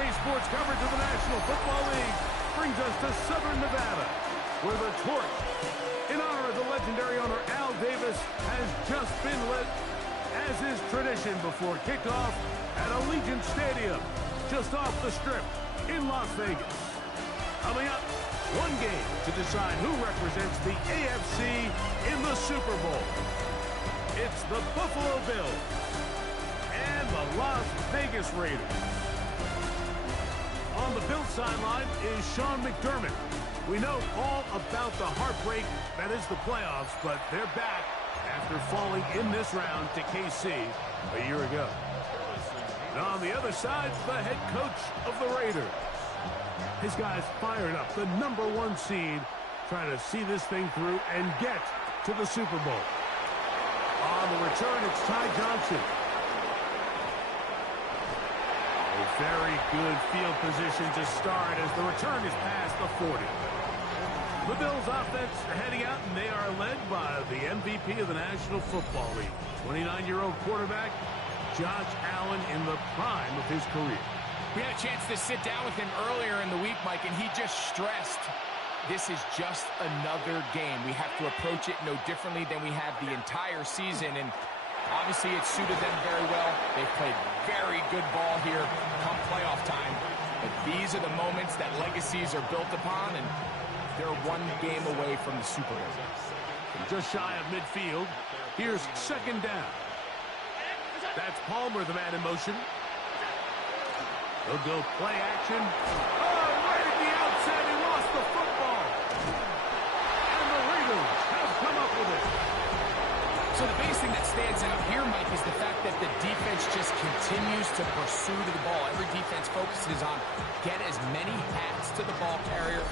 NBA sports coverage of the National Football League brings us to Southern Nevada, where the torch, in honor of the legendary owner Al Davis, has just been lit, as is tradition before kickoff at Allegiant Stadium, just off the Strip in Las Vegas. Coming up, one game to decide who represents the AFC in the Super Bowl. It's the Buffalo Bills and the Las Vegas Raiders. On the Bills sideline is Sean McDermott. We know all about the heartbreak that is the playoffs, but they're back after falling in this round to KC a year ago. And on the other side, the head coach of the Raiders. His guys fired up, the #1 seed, trying to see this thing through and get to the Super Bowl. On the return, it's Ty Johnson. A very good field position to start as the return is past the 40. The Bills offense heading out, and they are led by the MVP of the National Football League, 29-year-old quarterback, Josh Allen, in the prime of his career. We had a chance to sit down with him earlier in the week, Mike, and he just stressed this is just another game. We have to approach it no differently than we have the entire season, and obviously it suited them very well. They've played very good ball here come playoff time, but these are the moments that legacies are built upon, and they're one game away from the Super Bowl. Just shy of midfield, here's second down. That's Palmer, the man in motion. He'll go play action. Oh, right at the outset, he lost the football. And the Raiders have come up with it. So the biggest thing that stands out here, Mike, is the fact that the defense just continues to pursue to the ball. Every defense focuses on get as many hats to the ball carrier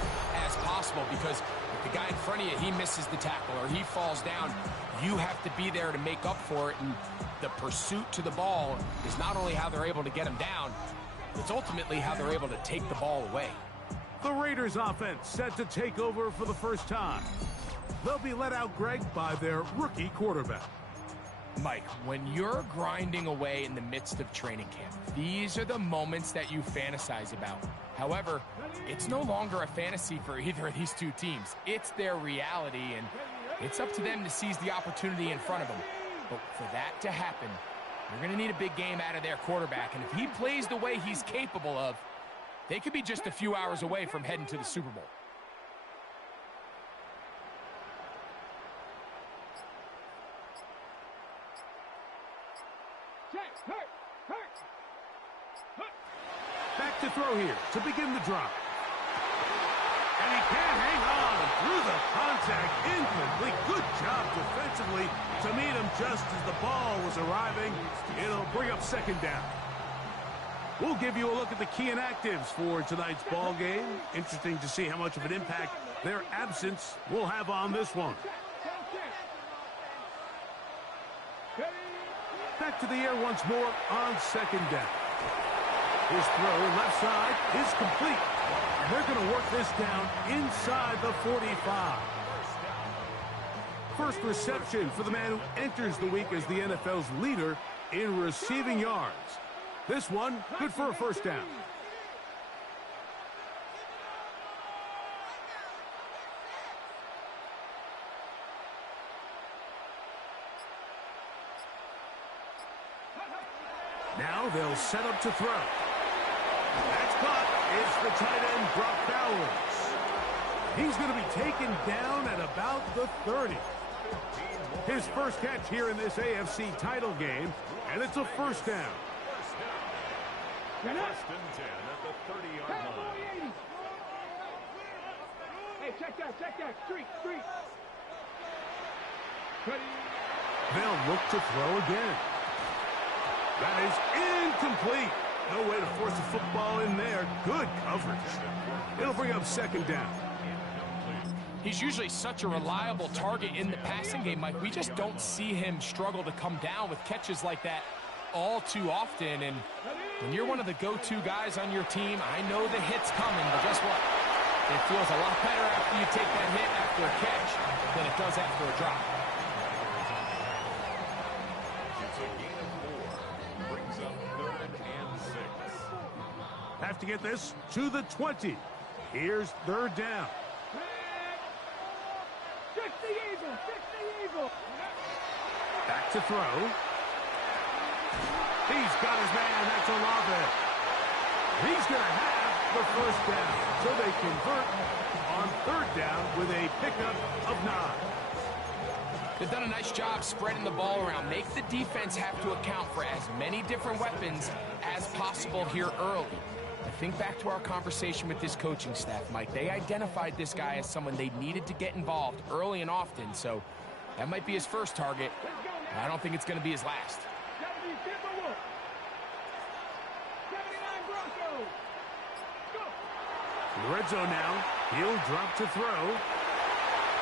as possible, because if the guy in front of you, he misses the tackle or he falls down, you have to be there to make up for it. And the pursuit to the ball is not only how they're able to get him down, it's ultimately how they're able to take the ball away. The Raiders offense set to take over for the first time. They'll be let out, Greg, by their rookie quarterback. Mike, when you're grinding away in the midst of training camp, these are the moments that you fantasize about. However, it's no longer a fantasy for either of these two teams. It's their reality, and it's up to them to seize the opportunity in front of them. But for that to happen, you're going to need a big game out of their quarterback, and if he plays the way he's capable of, they could be just a few hours away from heading to the Super Bowl. Back to throw here to begin the drive. And he can't hang on through the contact. Incomplete. Good job defensively to meet him just as the ball was arriving. It'll bring up second down. We'll give you a look at the key inactives for tonight's ball game. Interesting to see how much of an impact their absence will have on this one. Back to the air once more on second down. His throw left side is complete. And they're going to work this down inside the 45. First reception for the man who enters the week as the NFL's leader in receiving yards. This one, good for a first down. Now they'll set up to throw. That's caught. It's the tight end, Brock Bowers. He's going to be taken down at about the 30. His first catch here in this AFC title game, and it's a first down. First and 10 at the 30-yard line. Hey, check that. Street. They'll look to throw again. That is incomplete. No way to force the football in there. Good coverage. It'll bring up second down. He's usually such a reliable target in the passing game, Mike. We just don't see him struggle to come down with catches like that all too often. And when you're one of the go-to guys on your team, I know the hit's coming, but guess what? It feels a lot better after you take that hit after a catch than it does after a drop. It's a gain of 4. Brings up 3rd and 6. Have to get this to the 20. Here's third down. Fix the eagle! Fix the eagle! Back to throw. He's got his man. That's Olave. He's going to have the first down. So they convert on third down with a pickup of 9. They've done a nice job spreading the ball around. Make the defense have to account for as many different weapons as possible here early. I think back to our conversation with this coaching staff, Mike. They identified this guy as someone they needed to get involved early and often, so that might be his first target. I don't think it's going to be his last. 70 Timberwolves! 79 Broncos! Go! In the red zone now. He'll drop to throw.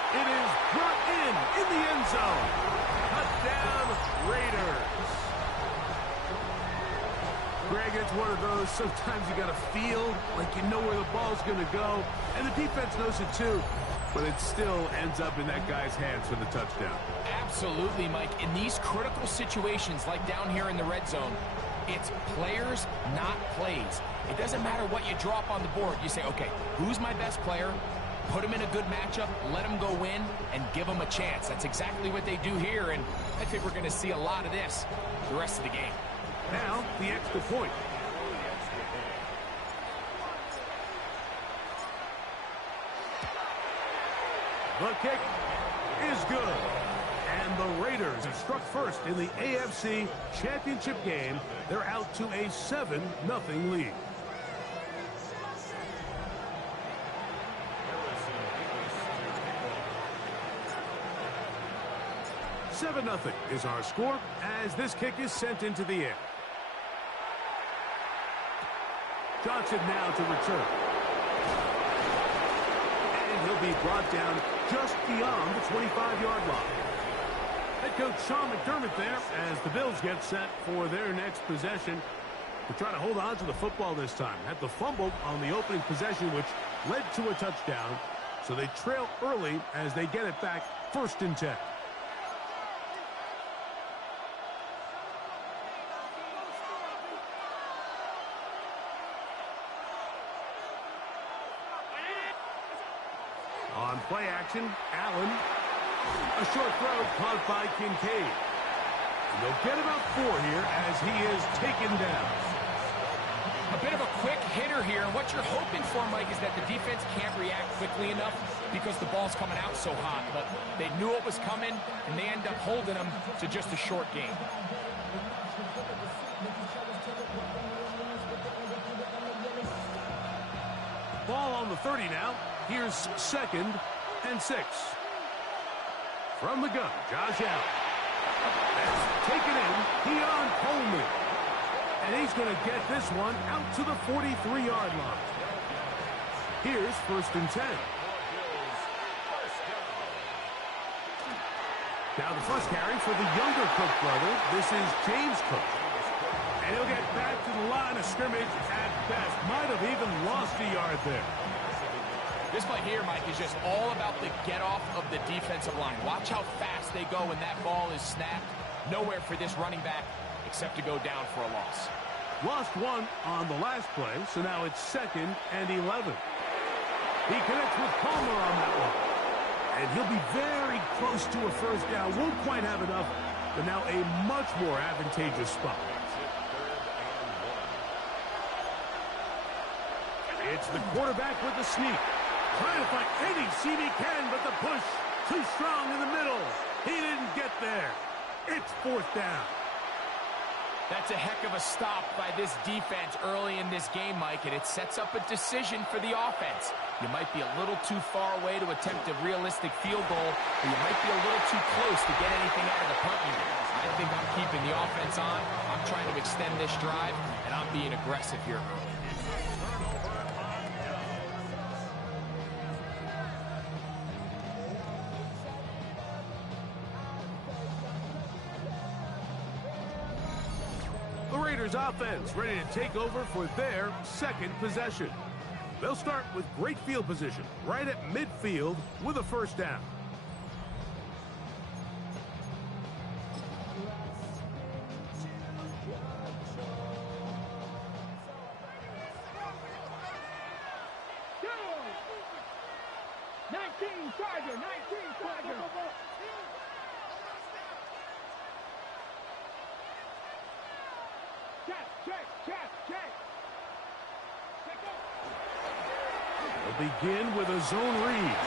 It is brought in the end zone. Touchdown, Raiders. Greg, it's one of those, sometimes you got to feel like you know where the ball's going to go, and the defense knows it too, but it still ends up in that guy's hands for the touchdown. Absolutely, Mike. In these critical situations, like down here in the red zone, it's players, not plays. It doesn't matter what you drop on the board. You say, okay, who's my best player? Put him in a good matchup, let him go win, and give him a chance. That's exactly what they do here, and I think we're going to see a lot of this the rest of the game. Now, the extra point. The kick is good. And the Raiders have struck first in the AFC Championship game. They're out to a 7-0 lead. 7-0 is our score as this kick is sent into the air. Johnson now to return. And he'll be brought down just beyond the 25-yard line. Head coach Sean McDermott there as the Bills get set for their next possession. They're trying to hold on to the football this time. Had the fumble on the opening possession, which led to a touchdown. So they trail early as they get it back 1st and 10. On play action, Allen. A short throw caught by Kincaid. And they'll get about 4 here as he is taken down. A bit of a quick hitter here, and what you're hoping for, Mike, is that the defense can't react quickly enough because the ball's coming out so hot. But they knew it was coming, and they end up holding them to just a short game. Ball on the 30 now. Here's 2nd and 6. From the gun, Josh Allen. That's taken in. Keon Coleman. And he's going to get this one out to the 43-yard line. Here's 1st and 10. Now the first carry for the younger Cook brother. This is James Cook. And he'll get back to the line of scrimmage at best. Might have even lost a yard there. This play here, Mike, is just all about the get-off of the defensive line. Watch how fast they go when that ball is snapped. Nowhere for this running back except to go down for a loss. Lost 1 on the last play, so now it's 2nd and 11. He connects with Palmer on that one. And he'll be very close to a first down. Won't quite have enough, but now a much more advantageous spot. It's the quarterback with the sneak. Trying to find any seam he can, but the push too strong in the middle. He didn't get there. It's 4th down. That's a heck of a stop by this defense early in this game, Mike, and it sets up a decision for the offense. You might be a little too far away to attempt a realistic field goal, or you might be a little too close to get anything out of the punt unit. I think I'm keeping the offense on. I'm trying to extend this drive, and I'm being aggressive here early. Offense ready to take over for their 2nd possession. They'll start with great field position right at midfield with a 1st down. Charger, 19, Charger. Check. They'll begin with a zone read.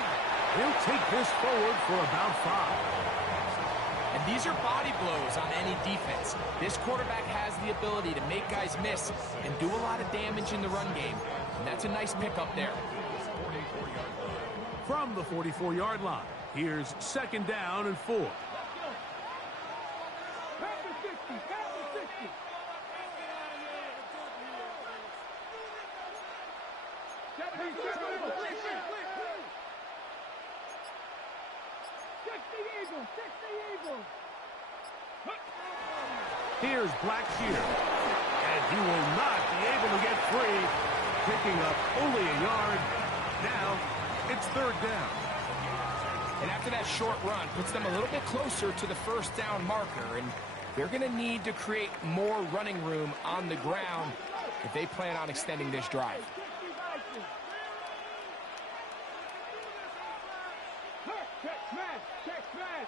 He'll take this forward for about 5. And these are body blows on any defense. This quarterback has the ability to make guys miss and do a lot of damage in the run game. And that's a nice pickup there. From the 44-yard line, here's 2nd down and 4. Pound the 60. 60 Eagles. Here's Blackshear, and he will not be able to get free, picking up only a yard. Now it's 3rd down. And after that short run, puts them a little bit closer to the 1st down marker. And they're going to need to create more running room on the ground if they plan on extending this drive. Check smash.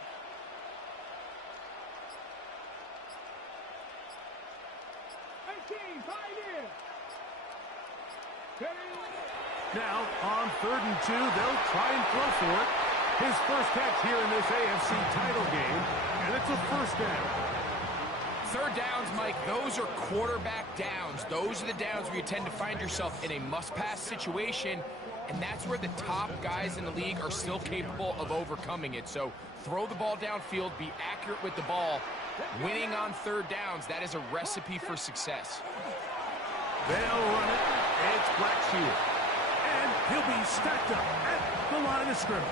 Now, on 3rd and 2, they'll try and throw for it. His first catch here in this AFC title game, and it's a 1st down. 3rd downs, Mike, those are quarterback downs. Those are the downs where you tend to find yourself in a must-pass situation, and that's where the top guys in the league are still capable of overcoming it. So throw the ball downfield, be accurate with the ball. Winning on 3rd downs, that is a recipe for success. They'll run it. It's Blackshear. And he'll be stacked up at the line of scrimmage.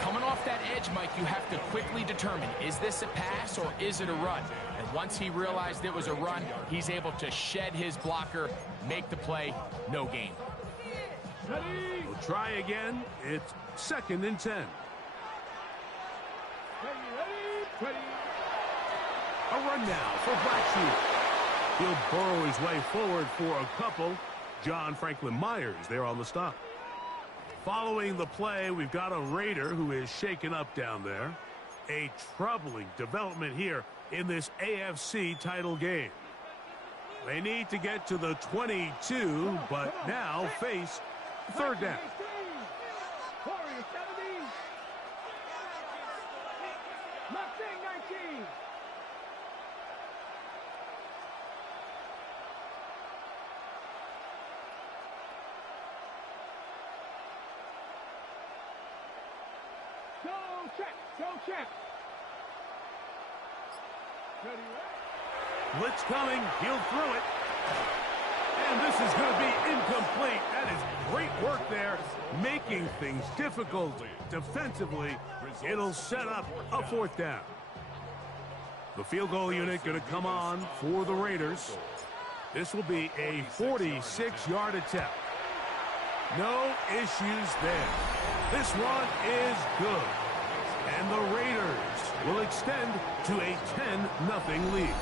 Coming off that edge, Mike, you have to quickly determine, is this a pass or is it a run? And once he realized it was a run, he's able to shed his blocker, make the play, no gain. We'll try again. It's 2nd and 10. Ready. A run now for Blackshear. He'll burrow his way forward for a couple. John Franklin Myers there on the stop. Following the play, we've got a Raider who is shaken up down there. A troubling development here in this AFC title game. They need to get to the 22, but now face 3rd down. Warriors 70. Mustang 19. Go check. Ready. Blitz coming. He'll throw it. And this is going to be incomplete. That is great work there, making things difficult defensively. It'll set up a 4th down. The field goal unit going to come on for the Raiders. This will be a 46-yard attempt. No issues there. This one is good. And the Raiders will extend to a 10-0 lead.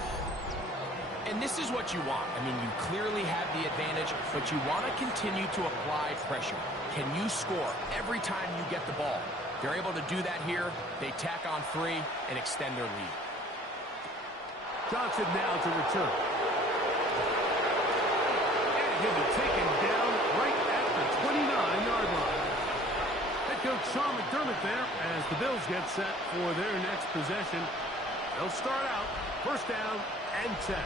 And this is what you want. I mean, you clearly have the advantage, but you want to continue to apply pressure. Can you score every time you get the ball? They're able to do that here. They tack on 3 and extend their lead. Johnson now to return. And he'll be taken down right at the 29-yard line. Head coach Sean McDermott there as the Bills get set for their next possession. They'll start out 1st down and 10.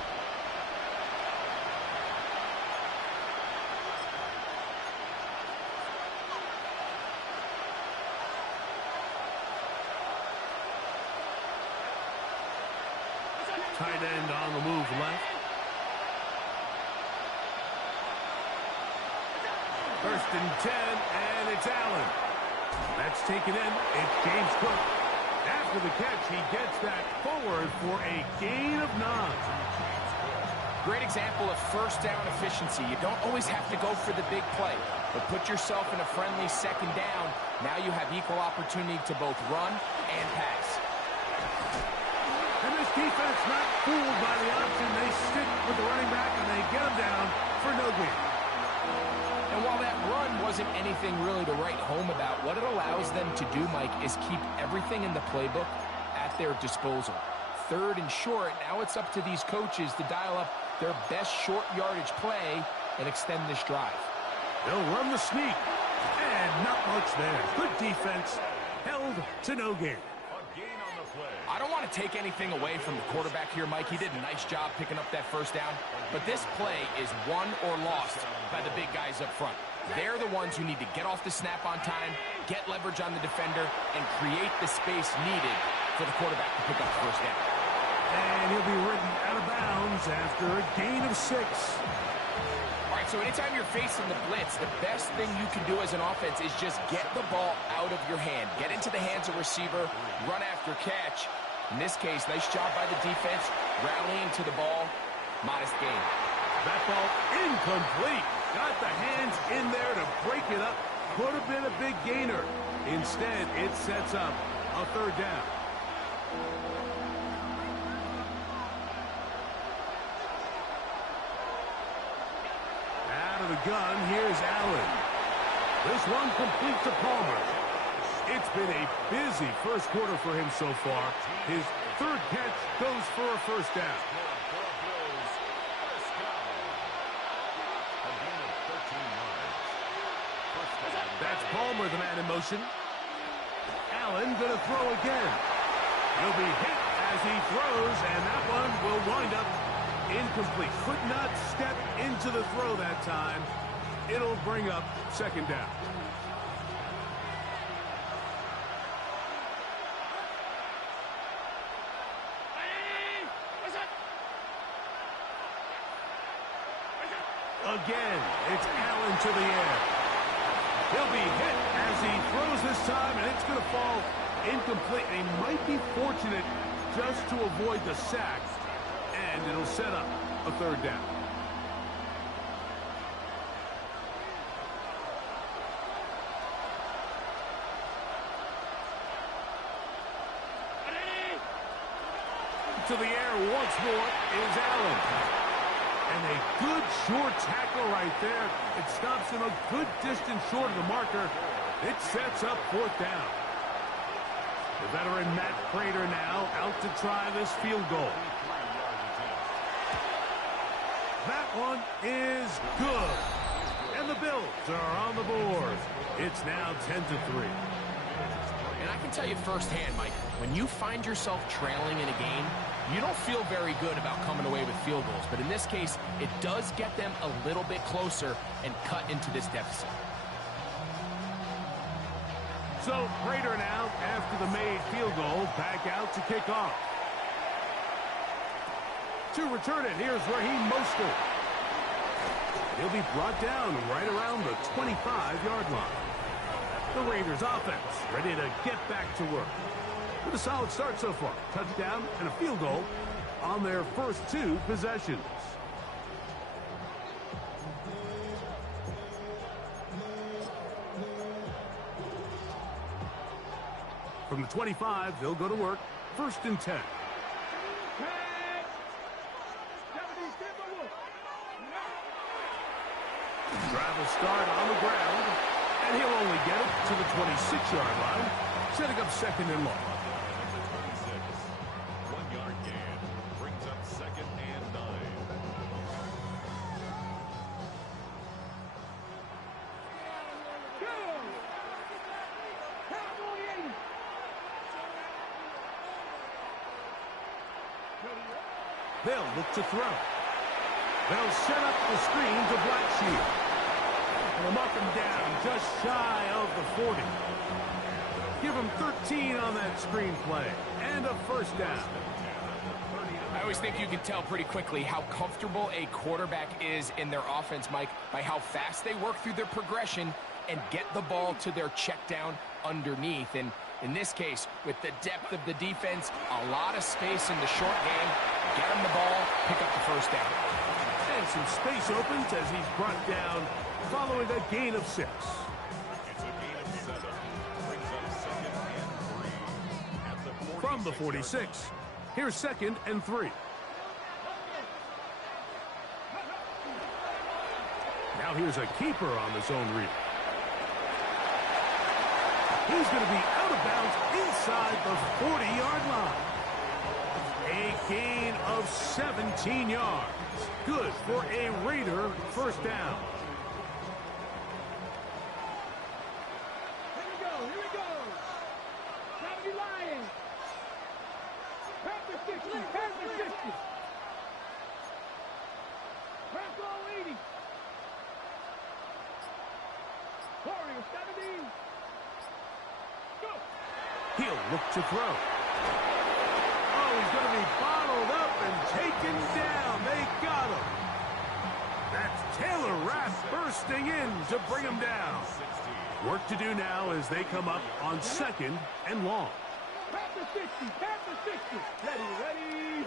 Tight end on the move left. 1st and 10, and it's Allen. That's taken in. It's James Cook. After the catch, he gets that forward for a gain of 9. Great example of 1st down efficiency. You don't always have to go for the big play, but put yourself in a friendly 2nd down. Now you have equal opportunity to both run and pass. And this defense not fooled by the option. They stick with the running back, and they get him down for no gain. And while that run wasn't anything really to write home about, what it allows them to do, Mike, is keep everything in the playbook at their disposal. 3rd and short, now it's up to these coaches to dial up their best short yardage play and extend this drive. They'll run the sneak. And not much there. Good defense. Held to no gain. I don't want to take anything away from the quarterback here, Mike. He did a nice job picking up that first down. But this play is won or lost by the big guys up front. They're the ones who need to get off the snap on time, get leverage on the defender, and create the space needed for the quarterback to pick up the first down. And he'll be ridden out of bounds after a gain of 6. All right, so anytime you're facing the blitz, the best thing you can do as an offense is just get the ball out of your hand. Get into the hands of receiver, run after catch. In this case, nice job by the defense, rallying to the ball. Modest gain. That ball incomplete. Got the hands in there to break it up. Could have been a big gainer. Instead, it sets up a 3rd down. Out of the gun, here's Allen. This one complete to Palmer. It's been a busy first quarter for him so far. His 3rd catch goes for a first down. That's Palmer, the man in motion. Allen gonna throw again. He'll be hit as he throws, and that one will wind up incomplete. Could not step into the throw that time. It'll bring up 2nd down. Again, it's Allen to the air. He'll be hit as he throws this time, and it's going to fall incomplete. And he might be fortunate just to avoid the sack, and it'll set up a 3rd down. To the air once more is Allen. And a good short tackle right there. It stops him a good distance short of the marker. It sets up 4th down. The veteran Matt Prater now out to try this field goal. That one is good. And the Bills are on the board. It's now 10-3. And I can tell you firsthand, Mike, when you find yourself trailing in a game, you don't feel very good about coming away with field goals. But in this case, it does get them a little bit closer and cut into this deficit. So Prater now, after the made field goal, back out to kick off. To return it, here's Raheem Mostert. He'll be brought down right around the 25-yard line. The Raiders offense ready to get back to work. With a solid start so far. Touchdown and a field goal on their first 2 possessions. From the 25, they'll go to work. 1st and 10. Drive will start on the ground, and he'll only get it to the 26-yard line, setting up 2nd and long. 1-yard gain brings up 2nd and 9. They'll look to throw. They'll set up the screen to Blackshear. And they'll mark him down just shy of the 40. Give him 13 on that screen play. And a first down. I always think you can tell pretty quickly how comfortable a quarterback is in their offense, Mike, by how fast they work through their progression and get the ball to their check down underneath. And in this case, with the depth of the defense, a lot of space in the short game, get him the ball, pick up the first down. And some space opens as he's brought down following a gain of 6. It's a gain of 7. Brings up 2nd and 3. At the 46. From the 46, here's 2nd and 3. Now here's a keeper on the zone read. He's going to be out of bounds inside the 40-yard line. A gain of 17 yards. Good for a Raider first down. Here we go, here we go. Trinity Lions. Panther 60, Panther 60. Bronco 80. Warrior 70. Go. He'll look to throw. Oh, he's going to be bottled up and taken down. They got him. That's Taylor Rapp bursting in to bring him down. Work to do now as they come up on 2nd and long. Panther 60, Panther 60. Ready, ready.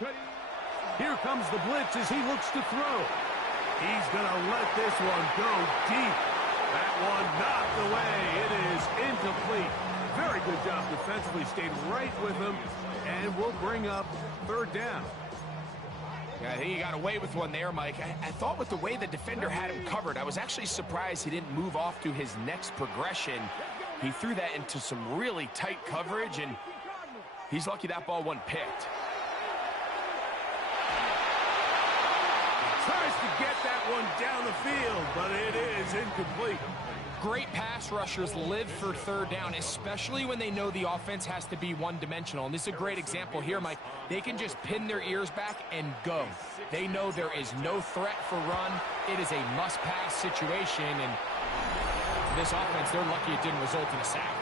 Ready. Here comes the blitz as he looks to throw. He's going to let this one go deep. That one knocked away. It is incomplete. Very good job defensively. Stayed right with him. And we'll bring up 3rd down. Yeah, I think he got away with one there, Mike. I thought with the way the defender had him covered, I was actually surprised he didn't move off to his next progression. He threw that into some really tight coverage, and he's lucky that ball wasn't picked. Tries to get that one down the field, but it is incomplete. Great pass rushers live for 3rd down, especially when they know the offense has to be one-dimensional. And this is a great example here, Mike. They can just pin their ears back and go. They know there is no threat for run. It is a must-pass situation, and this offense, they're lucky it didn't result in a sack.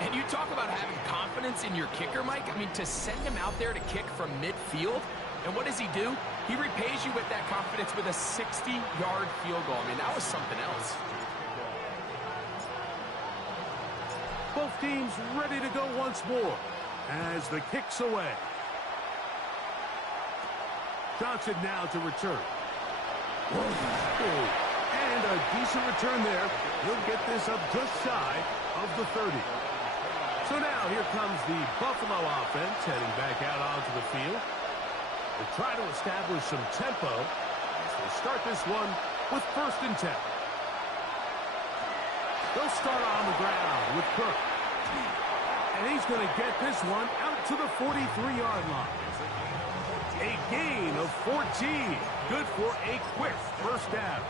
And you talk about having confidence in your kicker, Mike. I mean, to send him out there to kick from midfield, and what does he do? He repays you with that confidence with a 60-yard field goal. I mean, that was something else. Both teams ready to go once more as the kick's away. Johnson now to return. And a decent return there. He'll get this up just shy of the 30. So now here comes the Buffalo offense heading back out onto the field. They'll try to establish some tempo as they start this one with 1st and 10. They'll start on the ground with Cook. And he's going to get this one out to the 43-yard line. A gain of 14. Good for a quick first down.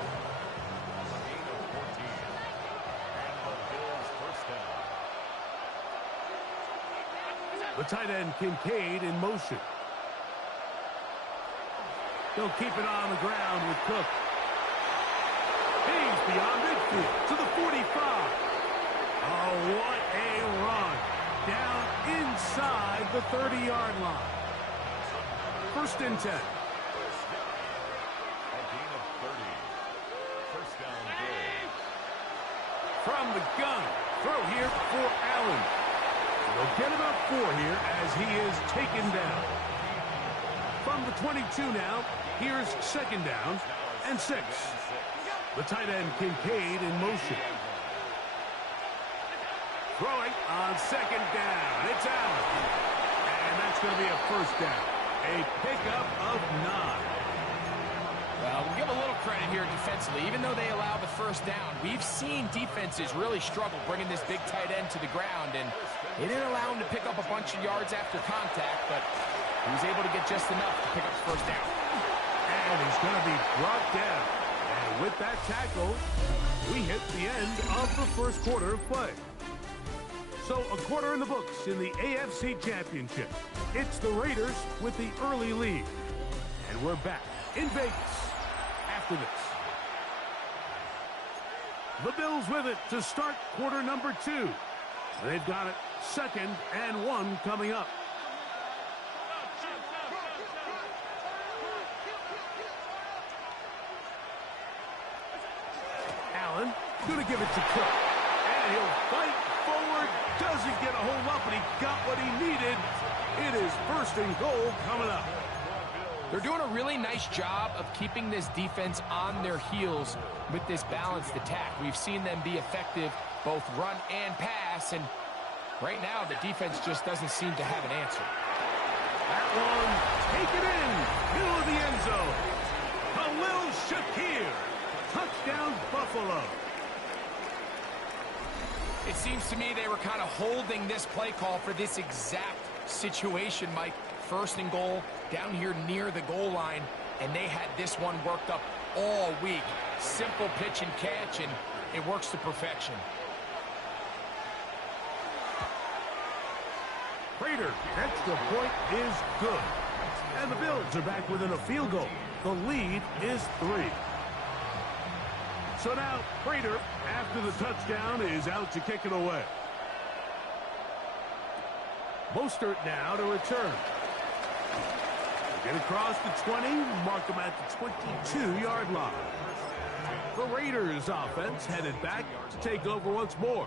The tight end Kincaid in motion. He'll keep it on the ground with Cook. He's beyond midfield to the 45. Oh, what a run. Down inside the 30-yard line. 1st and 10. A gain of 30. First down goal. From the gun. Throw here for Allen. They'll get about 4 here as he is taken down. From the 22 now, here's 2nd down and 6. The tight end Kincaid in motion. Throwing on 2nd down. It's Allen. And that's going to be a first down. A pickup of 9. Well, we'll give a little credit here defensively. Even though they allow the first down, we've seen defenses really struggle bringing this big tight end to the ground, and they didn't allow him to pick up a bunch of yards after contact, but he was able to get just enough to pick up the first down. And he's going to be brought down. And with that tackle, we hit the end of the first quarter of play. So a quarter in the books in the AFC Championship. It's the Raiders with the early lead. And we're back in Vegas after this. The Bills with it to start quarter number 2. They've got it 2nd and 1 coming up. Allen going to give it to Cook. And he'll fight forward. Doesn't get a hold up, but he got what he needed. It is 1st and goal coming up. They're doing a really nice job of keeping this defense on their heels with this balanced attack. We've seen them be effective both run and pass, and right now the defense just doesn't seem to have an answer. That one, take it in, middle of the end zone. Khalil Shakir, touchdown Buffalo. It seems to me they were kind of holding this play call for this exact situation, Mike. First and goal, down here near the goal line, and they had this one worked up all week. Simple pitch and catch, and it works to perfection. Prater, extra point is good. And the Bills are back within a field goal. The lead is 3. So now, Prater, after the touchdown, is out to kick it away. Mostert now to return. Get across the 20, mark them at the 22-yard line. The Raiders offense headed back to take over once more.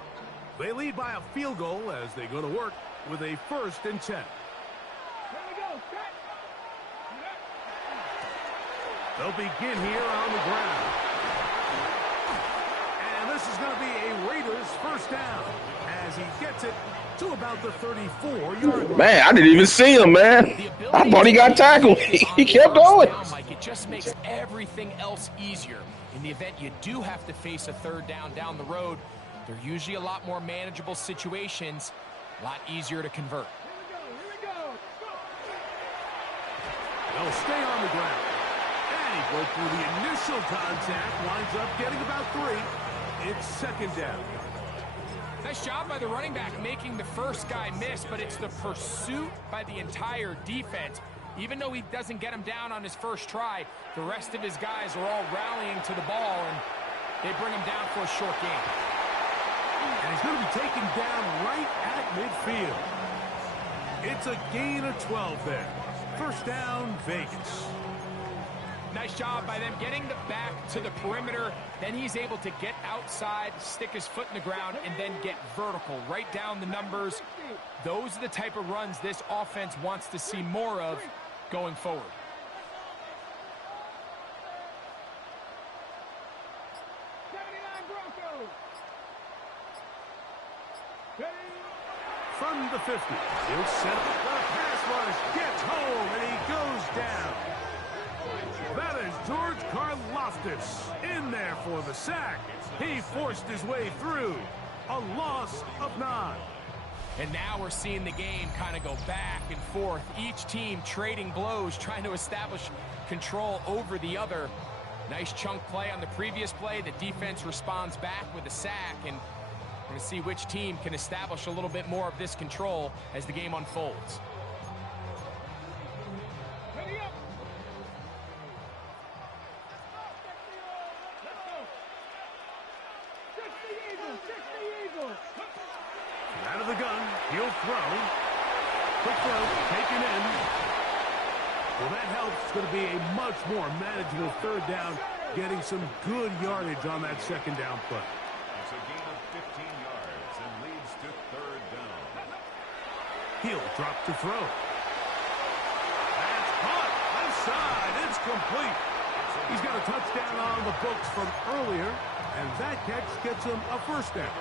They lead by a field goal as they go to work with a 1st and 10. They'll begin here on the ground. And this is going to be a Raiders first down as he gets it to about the 34-yard line. Man, I didn't even see him, man. I thought he got tackled. He kept going. Mike, it just makes everything else easier. In the event you do have to face a 3rd down the road, they're usually a lot more manageable situations, a lot easier to convert. They'll stay on the ground. And he broke through the initial contact, winds up getting about 3. It's 2nd down. Nice job by the running back making the first guy miss, but it's the pursuit by the entire defense. Even though he doesn't get him down on his first try, the rest of his guys are all rallying to the ball, and they bring him down for a short gain. And he's going to be taken down right at midfield. It's a gain of 12 there. First down, Vegas. Nice job by them getting the back to the perimeter. Then he's able to get outside, stick his foot in the ground, and then get vertical, right down the numbers. Those are the type of runs this offense wants to see more of going forward. From the 50, he'll set up the pass rush, gets home, and he goes down. That is George Karlaftis in there for the sack. He forced his way through. A loss of 9. And now we're seeing the game kind of go back and forth. Each team trading blows, trying to establish control over the other. Nice chunk play on the previous play. The defense responds back with a sack, and we're going to see which team can establish a little bit more of this control as the game unfolds. Out of the gun, he'll throw. Quick throw, taken in. Well, that helps. It's going to be a much more manageable 3rd down, getting some good yardage on that 2nd down play. It's a gain of 15 yards and leads to 3rd down. He'll drop to throw. That's caught. Left side. It's complete. He's got a touchdown on the books from earlier, and that catch gets him a 1st down.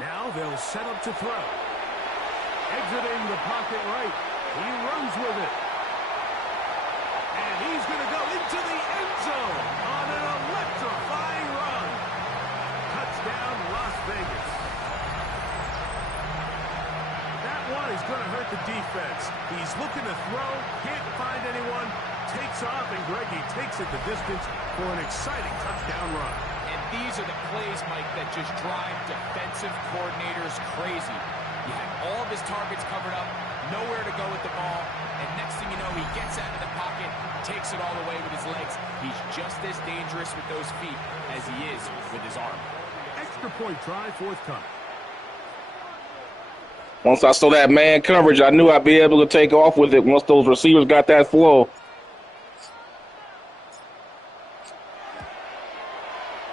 Now they'll set up to throw. Exiting the pocket right. He runs with it. And he's going to go into the end zone on an electrifying run. Touchdown, Las Vegas. That one is going to hurt the defense. He's looking to throw, can't find anyone, takes off, and Greggy takes it the distance for an exciting touchdown run. These are the plays, Mike, that just drive defensive coordinators crazy. You have all of his targets covered up, nowhere to go with the ball, and next thing you know, he gets out of the pocket, takes it all the way with his legs. He's just as dangerous with those feet as he is with his arm. Extra point try, forthcoming. Once I saw that man coverage, I knew I'd be able to take off with it once those receivers got that flow.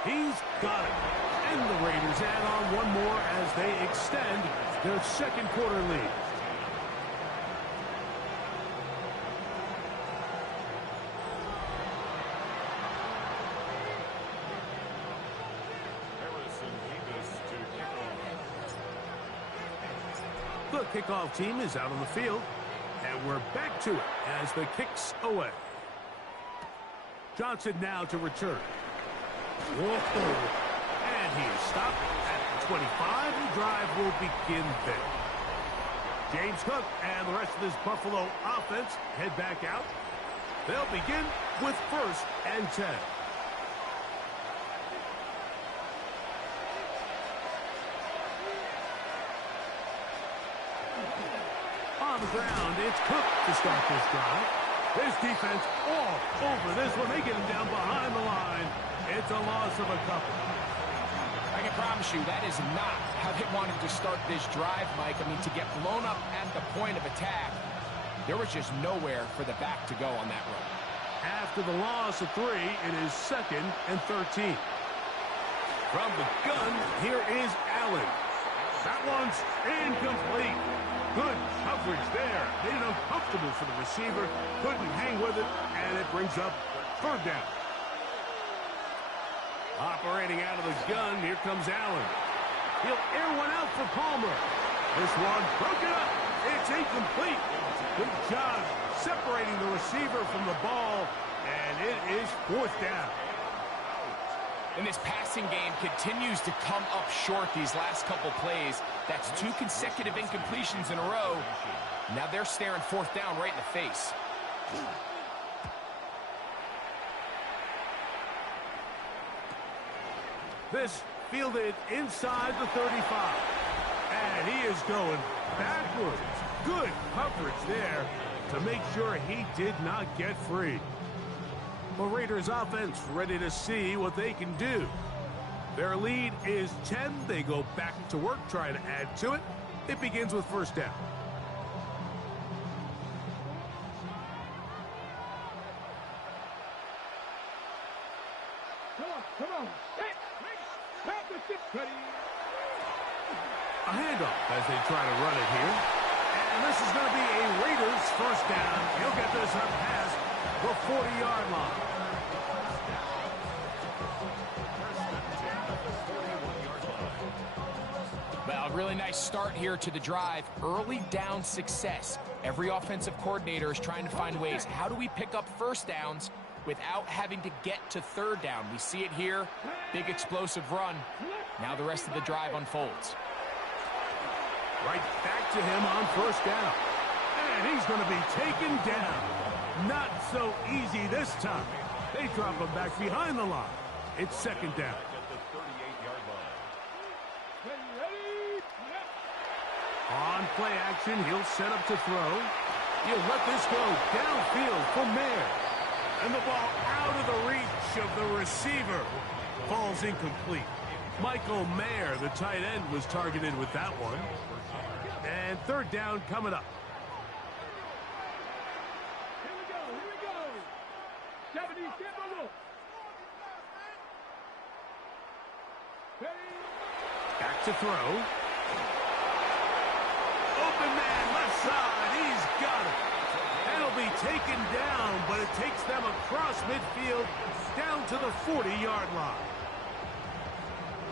He's got it. And the Raiders add on one more as they extend their second quarter lead. The kickoff team is out on the field, and we're back to it as the kick's away. Johnson now to return. Whoa. And he is stopped at the 25. The drive will begin there. James Cook and the rest of this Buffalo offense head back out. They'll begin with 1st and 10. On the ground, it's Cook to start this drive. This defense all over this one. They get him down behind the line. It's a loss of a couple. I can promise you that is not how they wanted to start this drive, Mike. I mean, to get blown up at the point of attack, there was just nowhere for the back to go on that run. After the loss of 3, it is 2nd and 13. From the gun, here is Allen. That one's incomplete. Good coverage there. Made it uncomfortable for the receiver. Couldn't hang with it, and it brings up 3rd down. Operating out of the gun, here comes Allen. He'll air one out for Palmer. This one broken up. It's incomplete. Good job separating the receiver from the ball, and it is 4th down. And this passing game continues to come up short these last couple plays. That's 2 consecutive incompletions in a row. Now they're staring 4th down right in the face. This fielded inside the 35. And he is going backwards. Good coverage there to make sure he did not get free. The Raiders offense ready to see what they can do. Their lead is 10. They go back to work, trying to add to it. It begins with 1st down. Come on. A handoff as they try to run it here. And this is going to be a Raiders 1st down. He'll get this up past the 40-yard line. Well, a really nice start here to the drive. Early down success. Every offensive coordinator is trying to find ways. How do we pick up 1st downs without having to get to 3rd down? We see it here. Big explosive run. Now the rest of the drive unfolds. Right back to him on 1st down. And he's going to be taken down. Not so easy this time. They drop him back behind the line. It's 2nd down. On play action, he'll set up to throw. He'll let this go downfield for Mayer. And the ball out of the reach of the receiver. Falls incomplete. Michael Mayer, the tight end, was targeted with that one. And 3rd down coming up. Here we go. 70, back to throw. Open man, left side. He's got it. That'll be taken down, but it takes them across midfield down to the 40-yard line.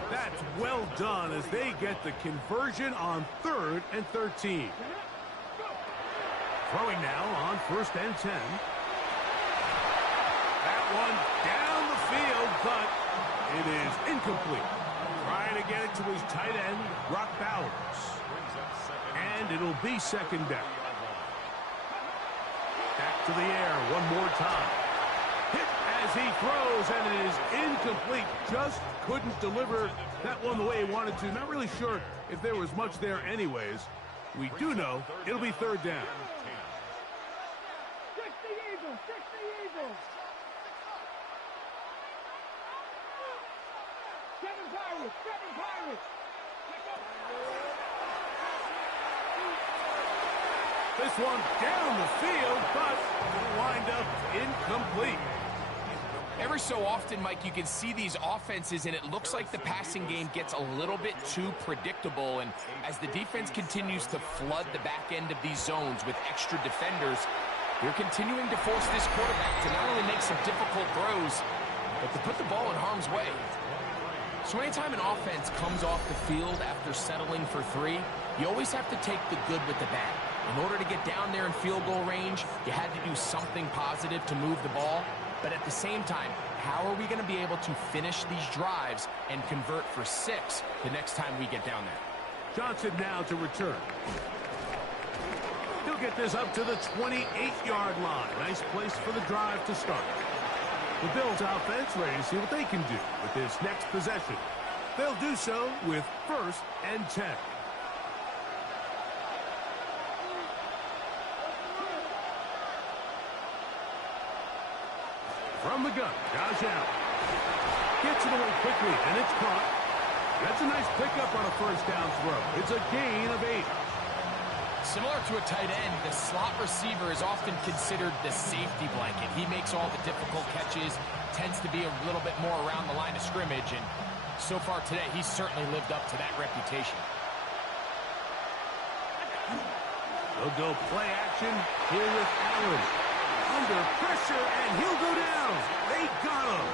That's well done as they get the conversion on 3rd and 13. Throwing now on 1st and 10. That one down the field, but it is incomplete. Trying to get it to his tight end, Brock Bowers. And it'll be 2nd down. Back to the air one more time. Hit as he throws, and it is incomplete. Just couldn't deliver that one the way he wanted to. Not really sure if there was much there anyways. We do know it'll be 3rd down. 60 Eagles. Seven Pirates. This one down the field, but it'll wind up incomplete. Every so often, Mike, you can see these offenses, and it looks like the passing game gets a little bit too predictable. And as the defense continues to flood the back end of these zones with extra defenders, they're continuing to force this quarterback to not only make some difficult throws, but to put the ball in harm's way. So anytime an offense comes off the field after settling for 3, you always have to take the good with the bad. In order to get down there in field goal range, you had to do something positive to move the ball. But at the same time, how are we going to be able to finish these drives and convert for 6 the next time we get down there? Johnson now to return. He'll get this up to the 28-yard line. Nice place for the drive to start. The Bills offense ready to see what they can do with this next possession. They'll do so with 1st and 10. From the gun, Josh Allen. Gets it away quickly, and it's caught. That's a nice pickup on a 1st down throw. It's a gain of 8. Similar to a tight end, the slot receiver is often considered the safety blanket. He makes all the difficult catches, tends to be a little bit more around the line of scrimmage, and so far today, he's certainly lived up to that reputation. They'll go play action here with Allen. Under pressure, and he'll go down. They got him.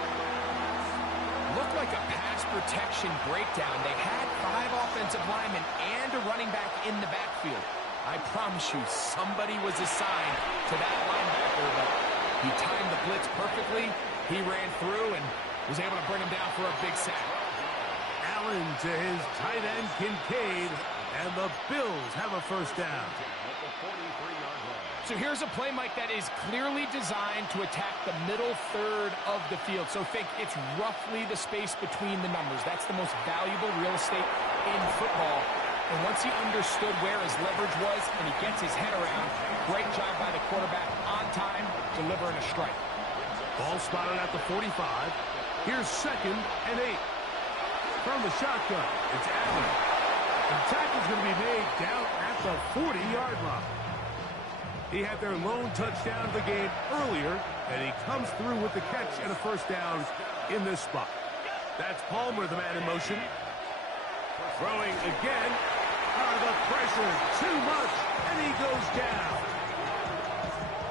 Looked like a pass protection breakdown. They had 5 offensive linemen and a running back in the backfield. I promise you, somebody was assigned to that linebacker, but he timed the blitz perfectly. He ran through and was able to bring him down for a big sack. Allen to his tight end, Kincaid, and the Bills have a 1st down. So here's a play, Mike, that is clearly designed to attack the middle 3rd of the field. So think it's roughly the space between the numbers. That's the most valuable real estate in football. And once he understood where his leverage was and he gets his head around, great job by the quarterback on time, delivering a strike. Ball spotted at the 45. Here's 2nd and 8. From the shotgun, it's Allen. The tackle's going to be made down at the 40-yard line. He had their lone touchdown of the game earlier, and he comes through with the catch and a 1st down in this spot. That's Palmer, the man in motion. Throwing again. The pressure, too much, and he goes down.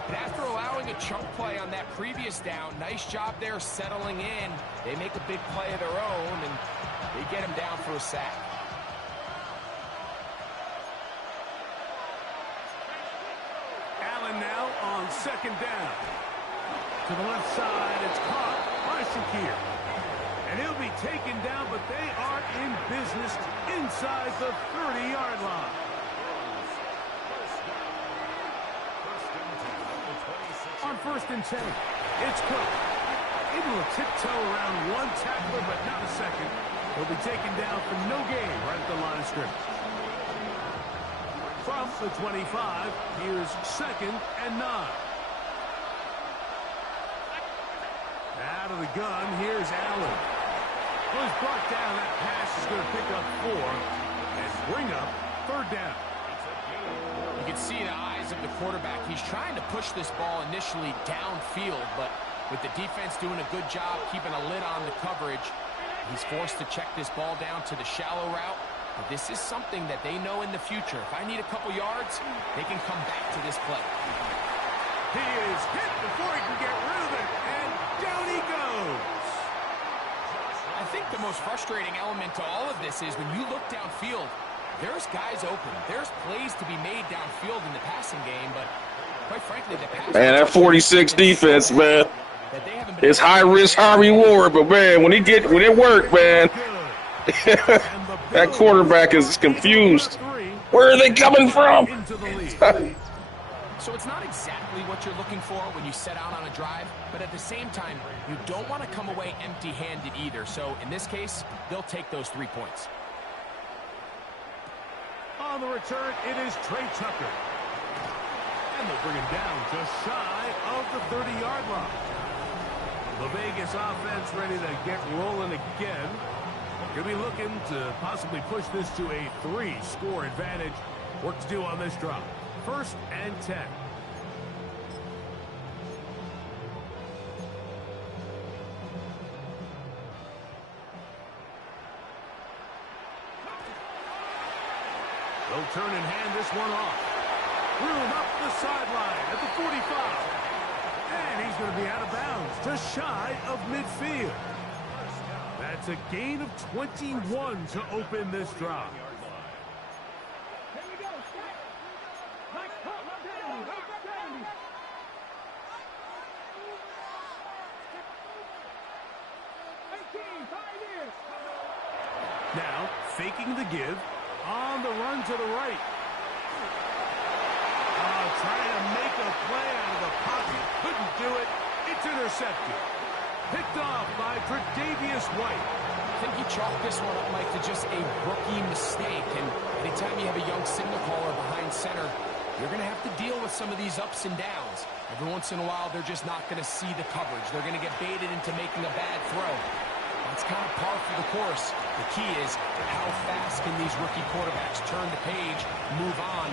And after allowing a chunk play on that previous down, nice job there settling in. They make a big play of their own, and they get him down for a sack. Allen now on 2nd down. To the left side, it's caught by Shakir. And he'll be taken down, but they are in business inside the 30-yard line. On 1st and 10, it's Cook. Able to tiptoe around 1 tackler, but not a second. He'll be taken down for no gain right at the line of scrimmage. From the 25, here's 2nd and 9. Out of the gun, here's Allen. Well, he's brought down. That pass is going to pick up 4 and bring up 3rd down. You can see the eyes of the quarterback. He's trying to push this ball initially downfield, but with the defense doing a good job keeping a lid on the coverage, he's forced to check this ball down to the shallow route. But this is something that they know in the future. If I need a couple yards, they can come back to this play. He is hit before he can get rid of it, and down he goes. I think the most frustrating element to all of this is when you look downfield, there's guys open. There's plays to be made downfield in the passing game, but quite frankly, the pass... Man, that 46 defense, man. It's high risk, high reward, but man, when it worked, man, that quarterback is confused. Where are they coming from? So it's not exactly what you're looking for when you set out on a drive, but at the same time, you don't want to come away empty-handed either. So in this case, they'll take those 3 points. On the return, it is Trey Tucker. And they'll bring him down just shy of the 30-yard line. The Vegas offense ready to get rolling again. You'll be looking to possibly push this to a 3-score advantage. Work to do on this drive. 1st and 10. They'll turn and hand this one off. Room up the sideline at the 45. And he's going to be out of bounds, just shy of midfield. That's a gain of 21 to open this drive. Now, faking the give, on the run to the right. Trying to make a play out of the pocket, couldn't do it. It's intercepted. Picked off by Tre'Davious White. I think you chalk this one up, Mike, to just a rookie mistake. And anytime you have a young signal caller behind center, you're going to have to deal with some of these ups and downs. Every once in a while, they're just not going to see the coverage. They're going to get baited into making a bad throw. That's kind of par for the course. The key is how fast can these rookie quarterbacks turn the page, move on,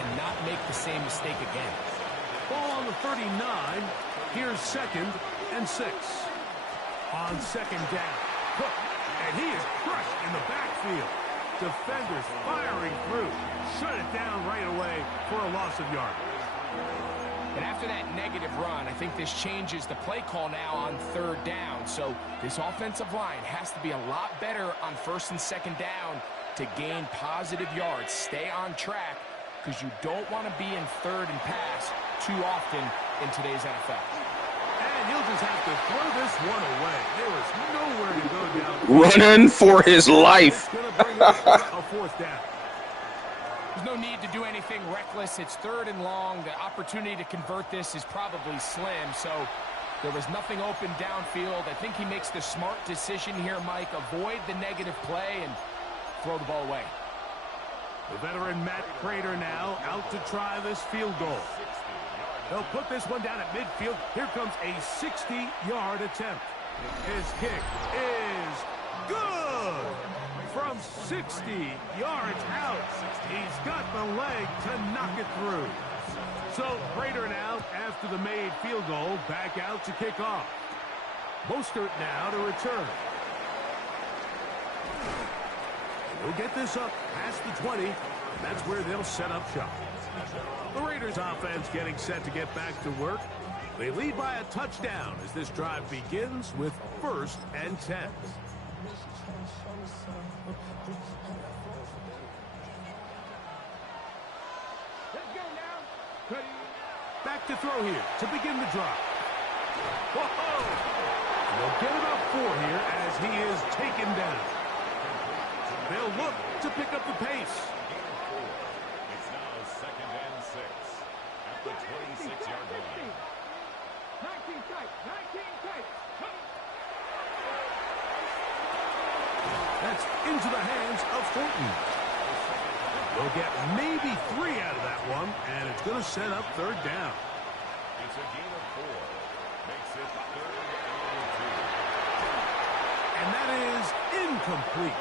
and not make the same mistake again. Ball on the 39. Here's 2nd and 6. On 2nd down, Cook, and he is crushed in the backfield. Defenders firing through. Shut it down right away for a loss of yardage. And after that negative run, I think this changes the play call now on 3rd down. So this offensive line has to be a lot better on 1st and 2nd down to gain positive yards. Stay on track, because you don't want to be in 3rd and pass too often in today's NFL. And he'll just have to throw this one away. There is nowhere to go down. Running for his life. It's going to bring up a 4th down. There's no need to do anything reckless. It's 3rd and long. The opportunity to convert this is probably slim. So there was nothing open downfield. I think he makes the smart decision here, Mike. Avoid the negative play and throw the ball away. The veteran Matt Prater now out to try this field goal. They'll put this one down at midfield. Here comes a 60-yard attempt. His kick is good. From 60 yards out, he's got the leg to knock it through. So Prater now, after the made field goal, back out to kick off. Mostert now to return. We'll get this up past the 20. That's where they'll set up shop. The Raiders offense getting set to get back to work. They lead by a touchdown as this drive begins with 1st and 10. Back to throw here to begin the drive. Whoa! They'll get about 4 here as he is taken down. They'll look to pick up the pace. It's now 2nd and 6 at the 26-yard line. 19 tight, 19 tight. That's into the hands of Thornton. They'll get maybe 3 out of that one, and it's going to set up 3rd down. It's a gain of 4. Makes it 3rd and 2. And that is incomplete.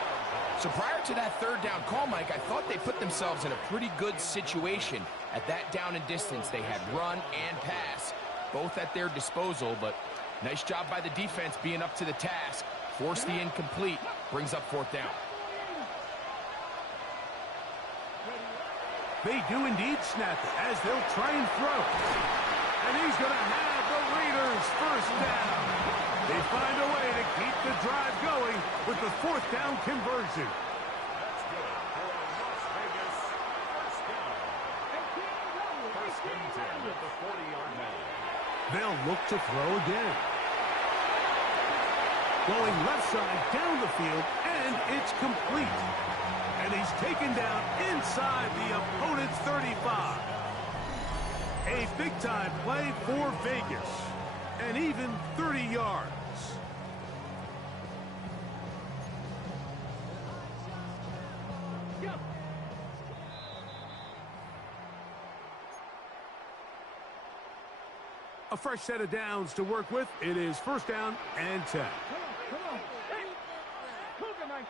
So prior to that 3rd down call, Mike, I thought they put themselves in a pretty good situation. At that down and distance, they had run and pass, both at their disposal, but nice job by the defense being up to the task. Force the incomplete, brings up 4th down. They do indeed snap it as they'll try and throw. And he's going to have the Raiders 1st down. They find a way to keep the drive going with the 4th down conversion. That's good for a Las Vegas 1st down. 1st and 10 at the 40-yard line. They'll look to throw again. Going left side down the field, and it's complete. And he's taken down inside the opponent's 35. A big-time play for Vegas. And even 30 yards. A fresh set of downs to work with. It is 1st down and 10. Come on. Hey. Cougar 19.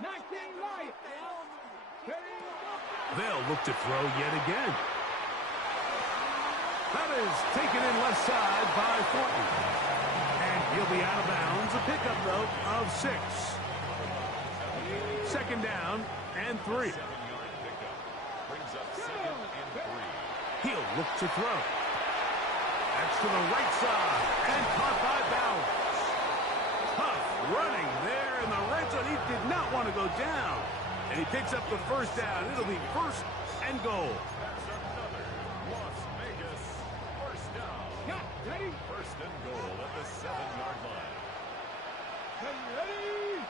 19 right. They'll look to throw yet again. That is taken in left side by Thornton. And he'll be out of bounds. A pickup, though, of 6. 2nd down and 3. 7-yard pickup. Brings up 2nd and 3. He'll look to throw. That's to the right side and caught by Bowers. Tough running there in the red zone. He did not want to go down. And he picks up the first down. It'll be 1st and goal. That's another Las Vegas first down. Yeah, ready? 1st and goal at the 7-yard line. Ready?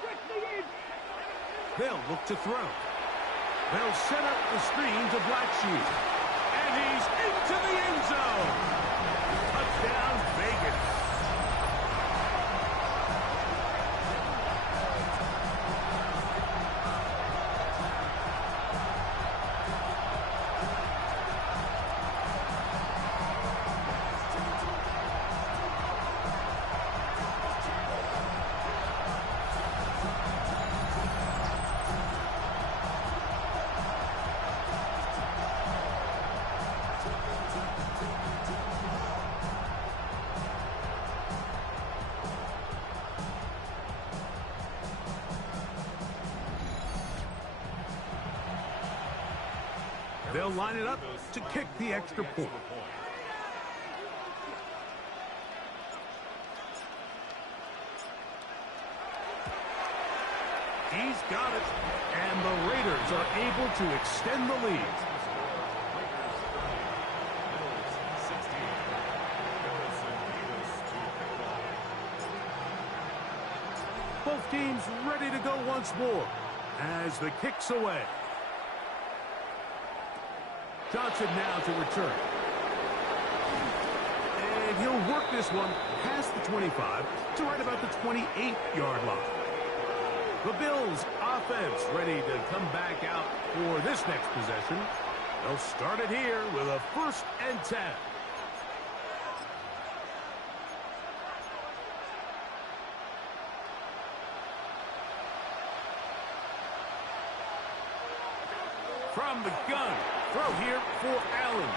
Stretch me in. They'll look to throw. They'll set up the screen to Black Sheep. And he's into the end zone. Touchdown, Vegas. They'll line it up to kick the extra point. He's got it. And the Raiders are able to extend the lead. Both teams ready to go once more as the kick's away. Johnson now to return. And he'll work this one past the 25 to right about the 28-yard line. The Bills offense ready to come back out for this next possession. They'll start it here with a 1st and 10. From the gun, throw here for Allen.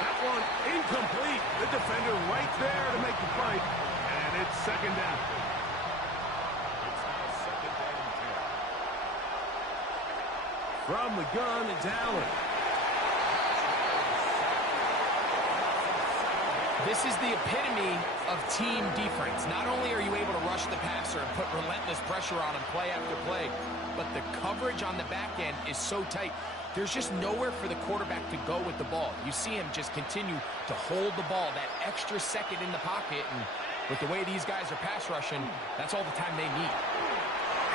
That one incomplete. The defender right there to make the play. And it's 2nd down. It's now 2nd and 10. From the gun, it's Allen. This is the epitome of team defense. Not only are you able to rush the passer and put relentless pressure on him play after play, but the coverage on the back end is so tight. There's just nowhere for the quarterback to go with the ball. You see him just continue to hold the ball that extra second in the pocket, and with the way these guys are pass rushing, that's all the time they need.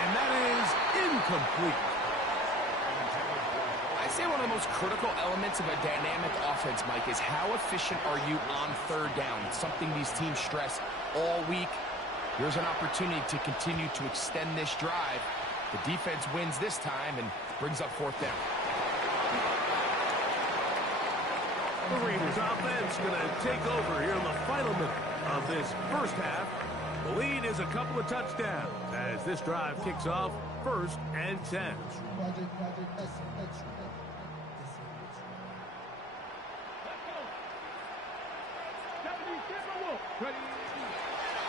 And that is incomplete. I say one of the most critical elements of a dynamic offense, Mike, is how efficient are you on 3rd down? It's something these teams stress all week. Here's an opportunity to continue to extend this drive. The defense wins this time and brings up 4th down. The Raiders offense going to take over here in the final minute of this first half. The lead is a couple of touchdowns as this drive kicks off 1st and 10.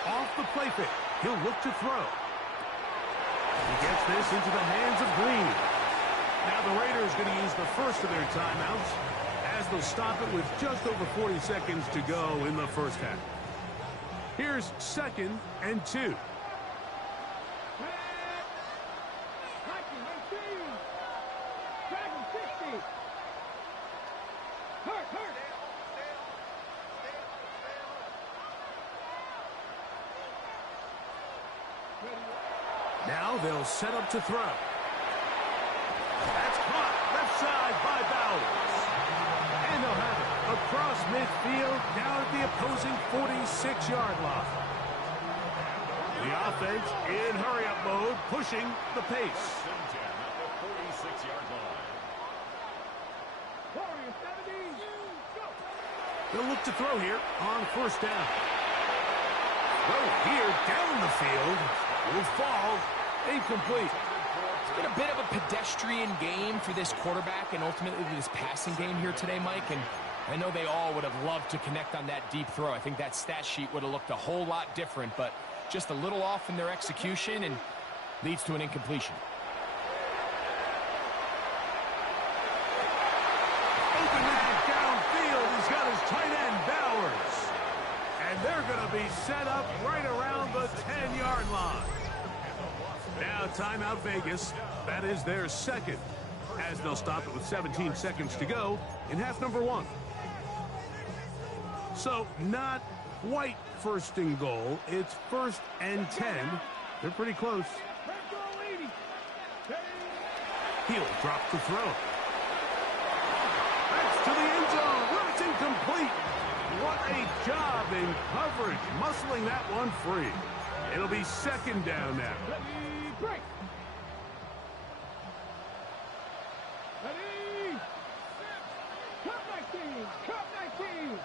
Off the play fake, he'll look to throw. He gets this into the hands of Green. Now the Raiders going to use the first of their timeouts as they'll stop it with just over 40 seconds to go in the first half. Here's 2nd and 2. Now they'll set up to throw. That's caught left side by Bowers. And they'll have it across midfield down at the opposing 46-yard line. The offense in hurry-up mode, pushing the pace. At the 46-yard line. They'll look to throw here on 1st down. Throw here down the field. Will fall. Incomplete. It's been a bit of a pedestrian game for this quarterback and ultimately this passing game here today, Mike. And I know they all would have loved to connect on that deep throw. I think that stat sheet would have looked a whole lot different, but just a little off in their execution and leads to an incompletion. And they're going to be set up right around the 10-yard line. Now timeout Vegas. That is their second, as they'll stop it with 17 seconds to go in half number 1. So not quite first and goal. It's 1st and 10. They're pretty close. He'll drop the throw. That's to the end zone. Well, it's incomplete. What a job in coverage, muscling that one free. It'll be 2nd down now. Break. Ready. Cut 19. Cut 19.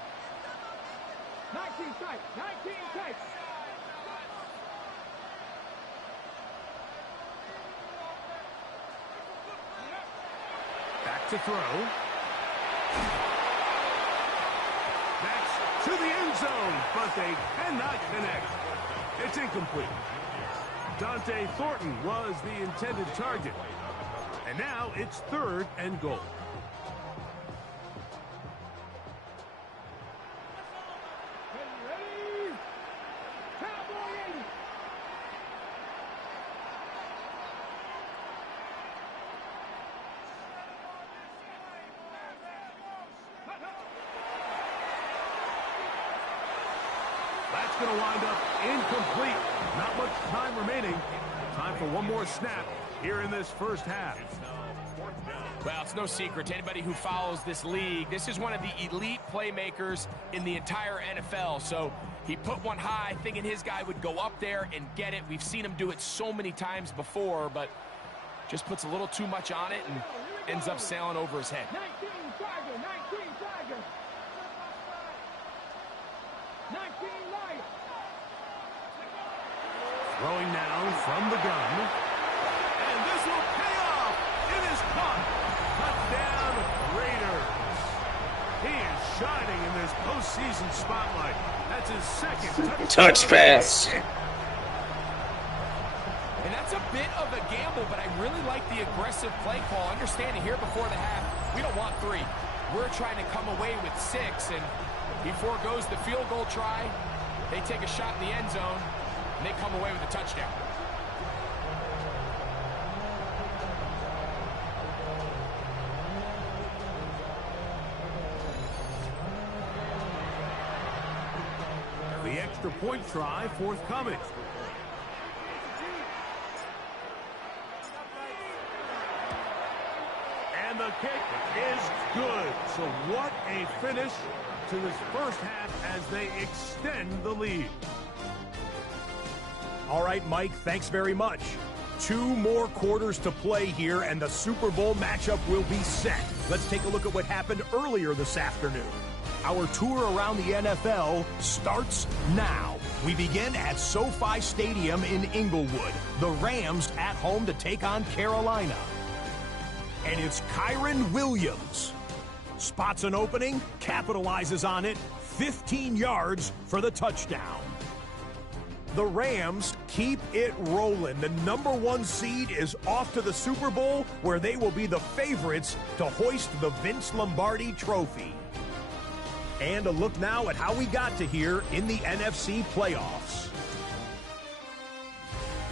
19 tight. 19 tight. Back to throw. That's to the end zone, but they cannot connect. It's incomplete. Dante Thornton was the intended target. And now it's 3rd and goal. Ready. Cowboy 80. That's going to wind up incomplete. Not much time remaining. Time for one more snap here in this first half. Well, it's no secret to anybody who follows this league. This is one of the elite playmakers in the entire NFL. So he put one high, thinking his guy would go up there and get it. We've seen him do it so many times before, but just puts a little too much on it and ends up sailing over his head. 19 Tiger. 19 Tiger. 19 Lion. Throwing now from the gun. And this will pay off. It is caught. Touchdown Raiders. He is shining in this postseason spotlight. That's his 2nd Touch pass. And that's a bit of a gamble, but I really like the aggressive play call. Understanding here before the half, we don't want 3. We're trying to come away with 6, and he foregoes the field goal try. They take a shot in the end zone, and they come away with a touchdown. The extra point try forthcoming. And the kick is good. So what a finish to this first half as they extend the lead. All right, Mike, thanks very much. 2 more quarters to play here, and the Super Bowl matchup will be set. Let's take a look at what happened earlier this afternoon. Our tour around the NFL starts now. We begin at SoFi Stadium in Inglewood. The Rams at home to take on Carolina. And it's Kyron Williams. Spots an opening, capitalizes on it, 15 yards for the touchdown. The Rams keep it rolling. The #1 seed is off to the Super Bowl, where they will be the favorites to hoist the Vince Lombardi Trophy. And a look now at how we got to here in the NFC playoffs.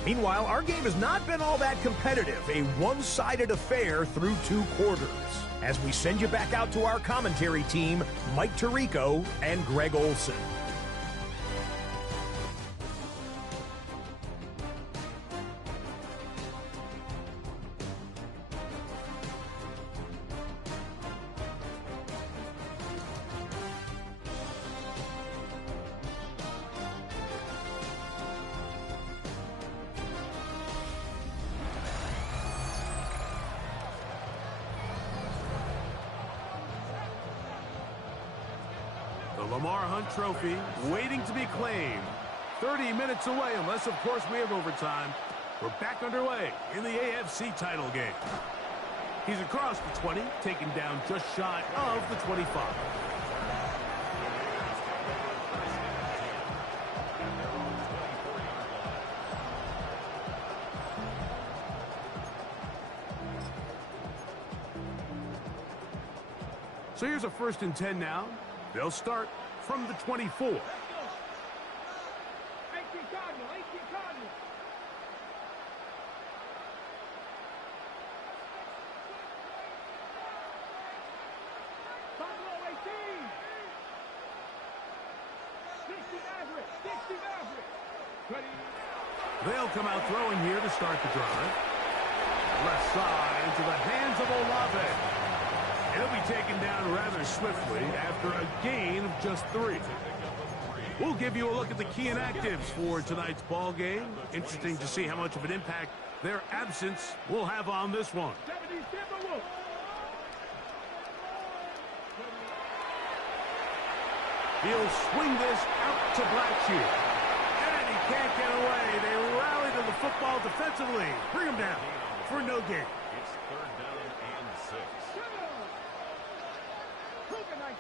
Meanwhile, our game has not been all that competitive, a one-sided affair through 2 quarters. As we send you back out to our commentary team, Mike Tirico and Greg Olson. The Lamar Hunt Trophy waiting to be claimed. 30 minutes away, unless, of course, we have overtime. We're back underway in the AFC title game. He's across the 20, taken down just shy of the 25. So here's a 1st and 10 now. They'll start from the 24. Cardinal, 18 Cardinal. Buffalo 18. 60 Maverick, 60 Maverick. Ready. They'll come out throwing here to start the drive. Left side into the hands of Olave. He'll be taken down rather swiftly after a gain of just 3. We'll give you a look at the key inactives for tonight's ball game. Interesting to see how much of an impact their absence will have on this one. 70 Timberwolves. He'll swing this out to Blackshear. And he can't get away. They rally to the football defensively. Bring him down for no gain. It's 3rd down and 6. Cougar 19.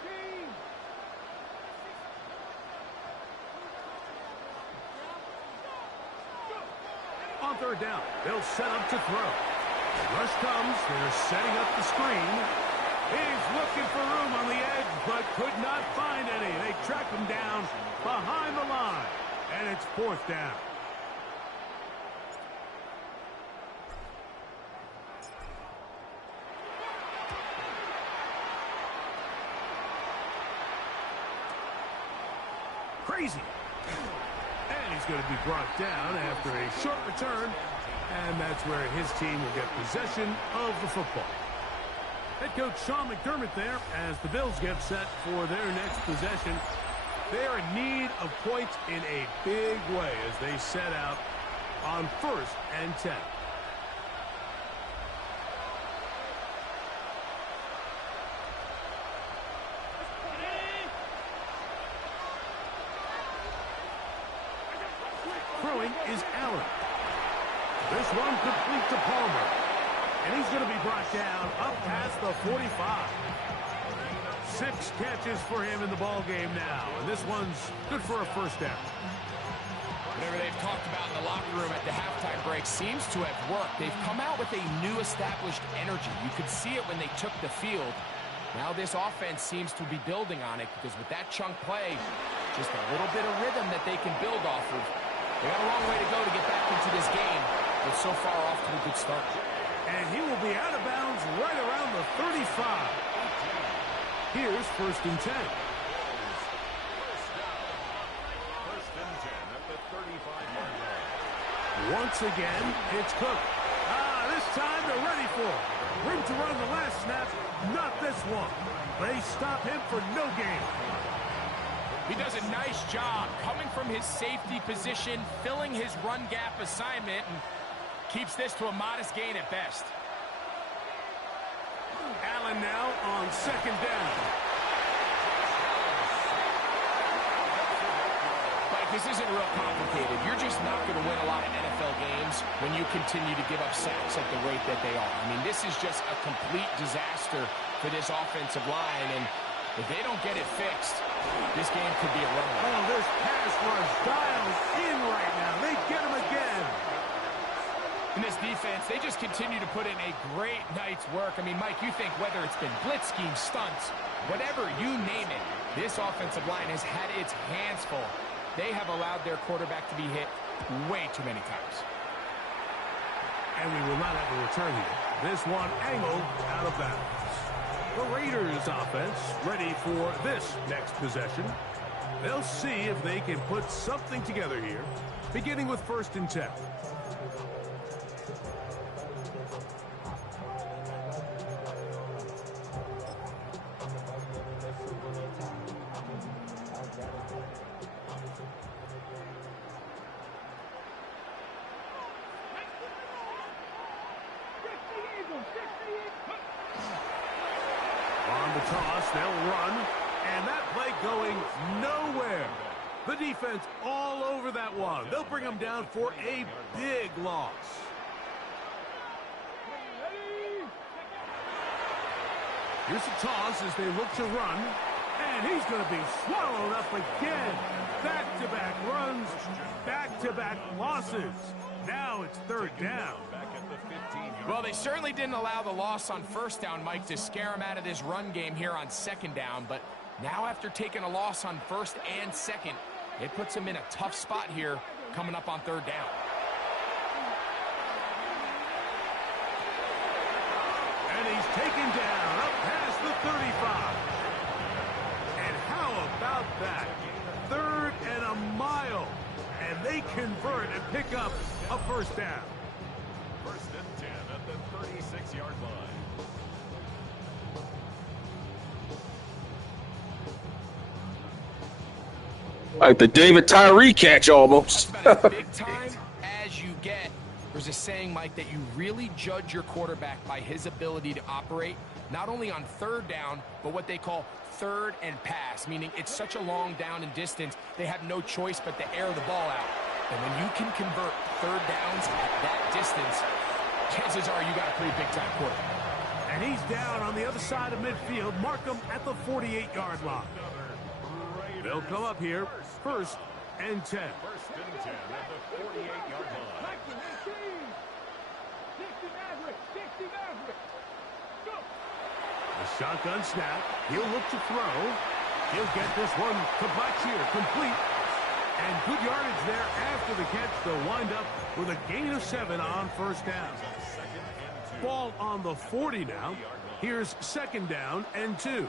On 3rd down, they'll set up to throw. Rush comes. They're setting up the screen. He's looking for room on the edge, but could not find any. They track him down behind the line, and it's 4th down. Crazy. And he's going to be brought down after a short return, and that's where his team will get possession of the football. Head coach Sean McDermott there as the Bills get set for their next possession. They're in need of points in a big way as they set out on 1st and 10. Throwing is Allen. This one complete to Palmer. And he's going to be brought down up past the 45. 6 catches for him in the ball game now. And this one's good for a 1st down. Whatever they've talked about in the locker room at the halftime break seems to have worked. They've come out with a new established energy. You could see it when they took the field. Now this offense seems to be building on it because with that chunk play, just a little bit of rhythm that they can build off of. They got a long way to go to get back into this game, but so far off to a good start. And he will be out of bounds right around the 35. Here's 1st and 10. 1st and 10 at the 35-yard line. Once again, it's Cook. This time they're ready for it. Room to run the last snap, not this one. They stop him for no gain. He does a nice job coming from his safety position, filling his run gap assignment, and keeps this to a modest gain at best. Allen now on 2nd down. Mike, this isn't real complicated. You're just not going to win a lot of NFL games when you continue to give up sacks at the rate that they are. I mean, this is just a complete disaster for this offensive line, and if they don't get it fixed, this game could be a runaway. Oh, this pass rush dialed in right now. They get him again. In this defense, they just continue to put in a great night's work. I mean, Mike, you think whether it's been blitz scheme, stunts, whatever you name it, this offensive line has had its hands full. They have allowed their quarterback to be hit way too many times. And we will not have a return here. This one angled out of bounds. The Raiders offense ready for this next possession. They'll see if they can put something together here, beginning with 1st and 10. On the toss, they'll run, and that play going nowhere. The defense all over that one. They'll bring them down for a big loss. Here's a toss as they look to run, and he's going to be swallowed up again. Back-to-back runs, back-to-back losses. Now it's 3rd down. Well, they certainly didn't allow the loss on 1st down, Mike, to scare him out of this run game here on 2nd down. But now after taking a loss on 1st and 2nd, it puts him in a tough spot here coming up on third down. And he's taken down up past the 35. And how about that? 3rd and a mile. And they convert and pick up a first down. 1st and 10 at the 36-yard line. Like the David Tyree catch almost. That's about as big time as you get. There's a saying, Mike, that you really judge your quarterback by his ability to operate, not only on third down, but what they call third and pass, meaning it's such a long down and distance, they have no choice but to air the ball out. And when you can convert third downs at that distance, chances are you got a pretty big-time quarterback. And he's down on the other side of midfield. Mark him at the 48-yard line. They'll come up here, 1st and 10. 1st and 10 at the 48-yard line. The shotgun snap. He'll look to throw. He'll get this one to Blackshear, complete. And good yardage there after the catch. They'll wind up with a gain of 7 on first down. Ball on the 40 now. Here's 2nd down and 2.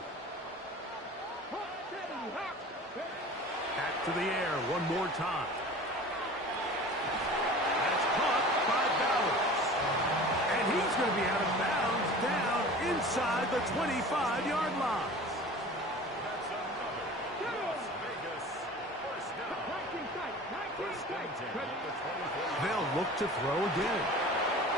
Back to the air one more time. That's caught by Bowers. And he's going to be out of bounds down inside the 25-yard line. They'll look to throw again.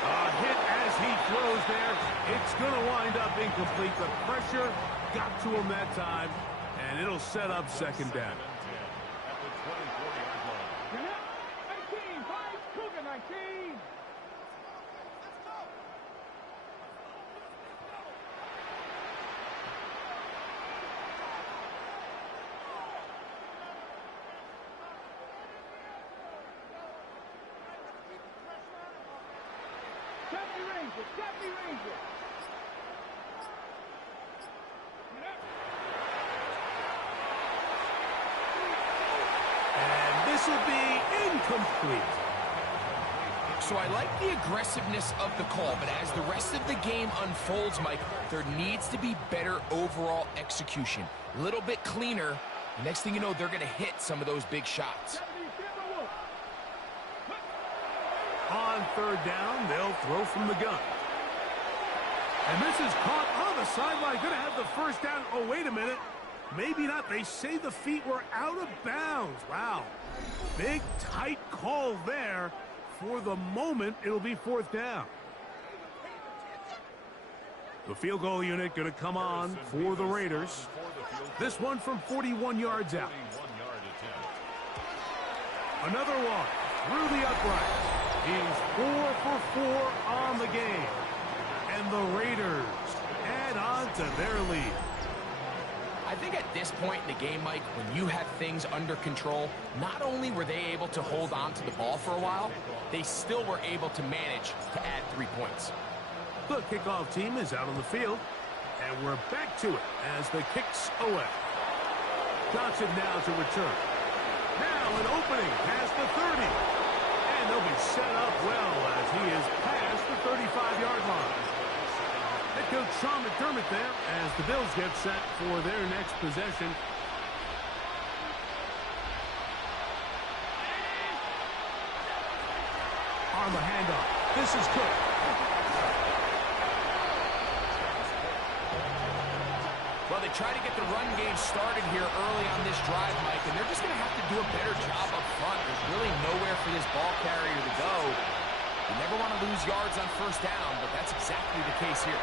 A hit as he throws there. It's going to wind up incomplete. The pressure got to him that time, and it'll set up 2nd down. And this will be incomplete. So I like the aggressiveness of the call, but as the rest of the game unfolds, Mike, there needs to be better overall execution. A little bit cleaner. Next thing you know, they're going to hit some of those big shots. On 3rd down, they'll throw from the gun. And this is caught on the sideline. Going to have the first down. Oh, wait a minute. Maybe not. They say the feet were out of bounds. Wow. Big, tight call there. For the moment, it'll be 4th down. The field goal unit going to come on for the Raiders. This one from 41 yards out. Another one through the upright. He's 4 for 4 on the game. And the Raiders add on to their lead. I think at this point in the game, Mike, when you have things under control, not only were they able to hold on to the ball for a while, they still were able to manage to add 3 points. The kickoff team is out on the field, and we're back to it as the kicks away. Johnson now to return. Now an opening past the 30. And they'll be set up well as he is past the 35-yard line. Head coach Sean McDermott there as the Bills get set for their next possession. On the handoff. This is Cook. Well, they try to get the run game started here early on this drive, Mike, and they're just going to have to do a better job up front. There's really nowhere for this ball carrier to go. You never want to lose yards on first down, but that's exactly the case here.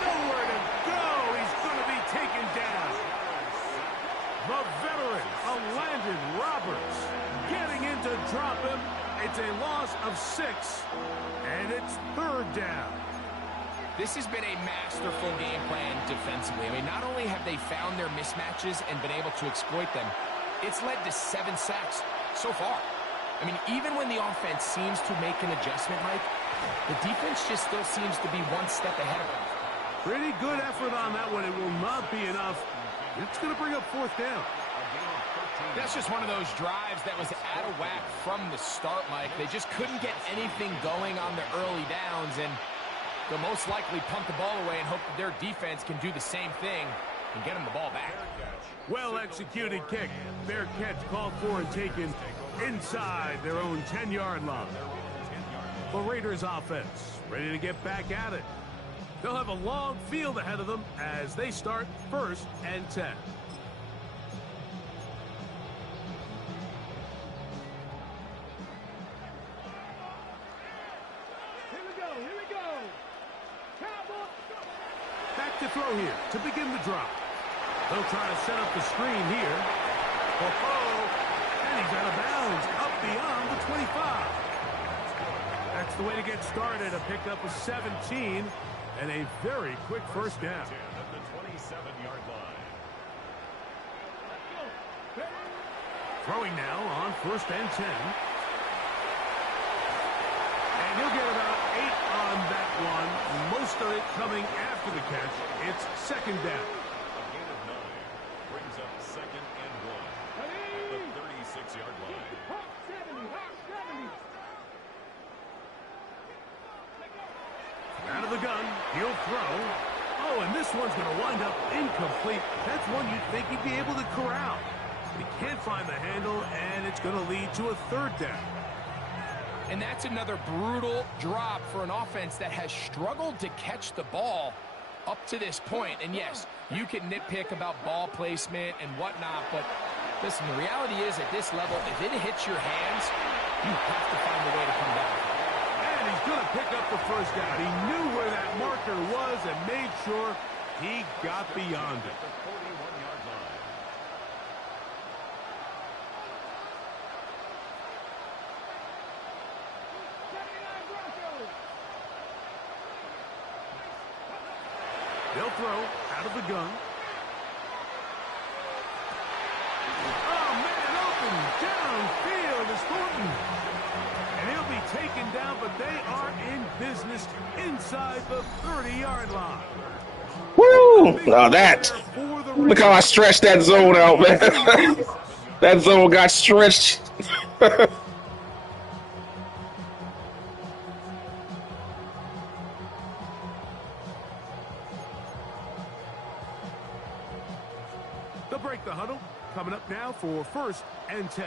Nowhere to go. He's going to be taken down. The veteran, Landon Roberts, getting in to drop him. It's a loss of 6, and it's 3rd down. This has been a masterful game plan defensively. I mean, not only have they found their mismatches and been able to exploit them, it's led to 7 sacks so far. I mean, even when the offense seems to make an adjustment, Mike, the defense just still seems to be one step ahead of them. Pretty good effort on that one. It will not be enough. It's going to bring up 4th down. That's just one of those drives that was out of whack from the start, Mike. They just couldn't get anything going on the early downs, and they'll most likely punt the ball away and hope that their defense can do the same thing and get them the ball back. Well-executed kick. Fair catch called for and taken inside their own 10-yard line. The Raiders offense ready to get back at it. They'll have a long field ahead of them as they start 1st and 10. Back to throw here to begin the drop. They'll try to set up the screen here. And he's out of bounds, up beyond the 25. That's the way to get started. A pickup of 17 and a very quick first down. At the 27-yard line. Throwing now on 1st and 10. And he'll get about 8 on that one. Most of it coming after the catch. It's 2nd down. A gain of 9 brings up 2nd and 1 at the 36-yard line. Hawk 70, Hawk 70. Out of the gun, he'll throw. Oh, and this one's going to wind up incomplete. That's one you'd think he'd be able to corral. He can't find the handle, and it's going to lead to a 3rd down. And that's another brutal drop for an offense that has struggled to catch the ball up to this point. And yes, you can nitpick about ball placement and whatnot, but listen, the reality is at this level, if it hits your hands, you have to find a way to come down. And he's going to pick up the first down. He knew where that marker was and made sure he got beyond it. The 41-yard line. They'll throw out of the gun. Oh, man, open downfield is Thornton. And he'll be taken down, but they are in business inside the 30-yard line. Woo! Now that. Look how I stretched that zone out, man. That zone got stretched. They'll break the huddle. Coming up now for 1st and 10.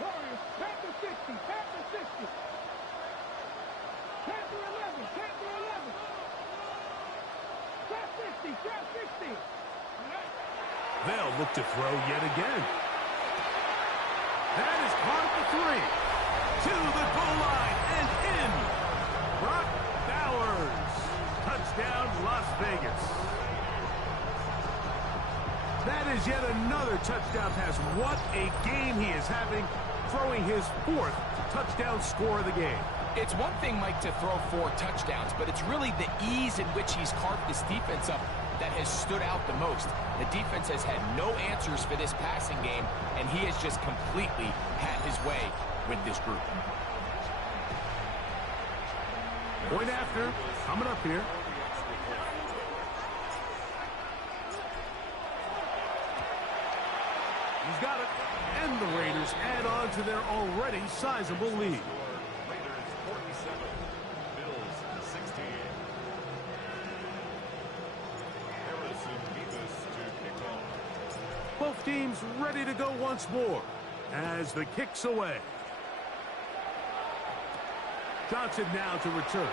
Warriors, Panther 60, Panther 60. Panther 11, Panther 11. Trap 60, Trap 60. They'll look to throw yet again. That is caught at the 3. To the goal line and in. Brock Bowers. Touchdown, Las Vegas. That is yet another touchdown pass. What a game he is having, throwing his 4th touchdown score of the game. It's one thing, Mike, to throw 4 touchdowns, but it's really the ease in which he's carved this defense up that has stood out the most. The defense has had no answers for this passing game, and he has just completely had his way with this group. Point after, coming up here. He's got it, and the Raiders add on to their already sizable lead. Raiders 47, Bills 16. Harrison Davis to kick off. Both teams ready to go once more as the kick's away. Johnson now to return.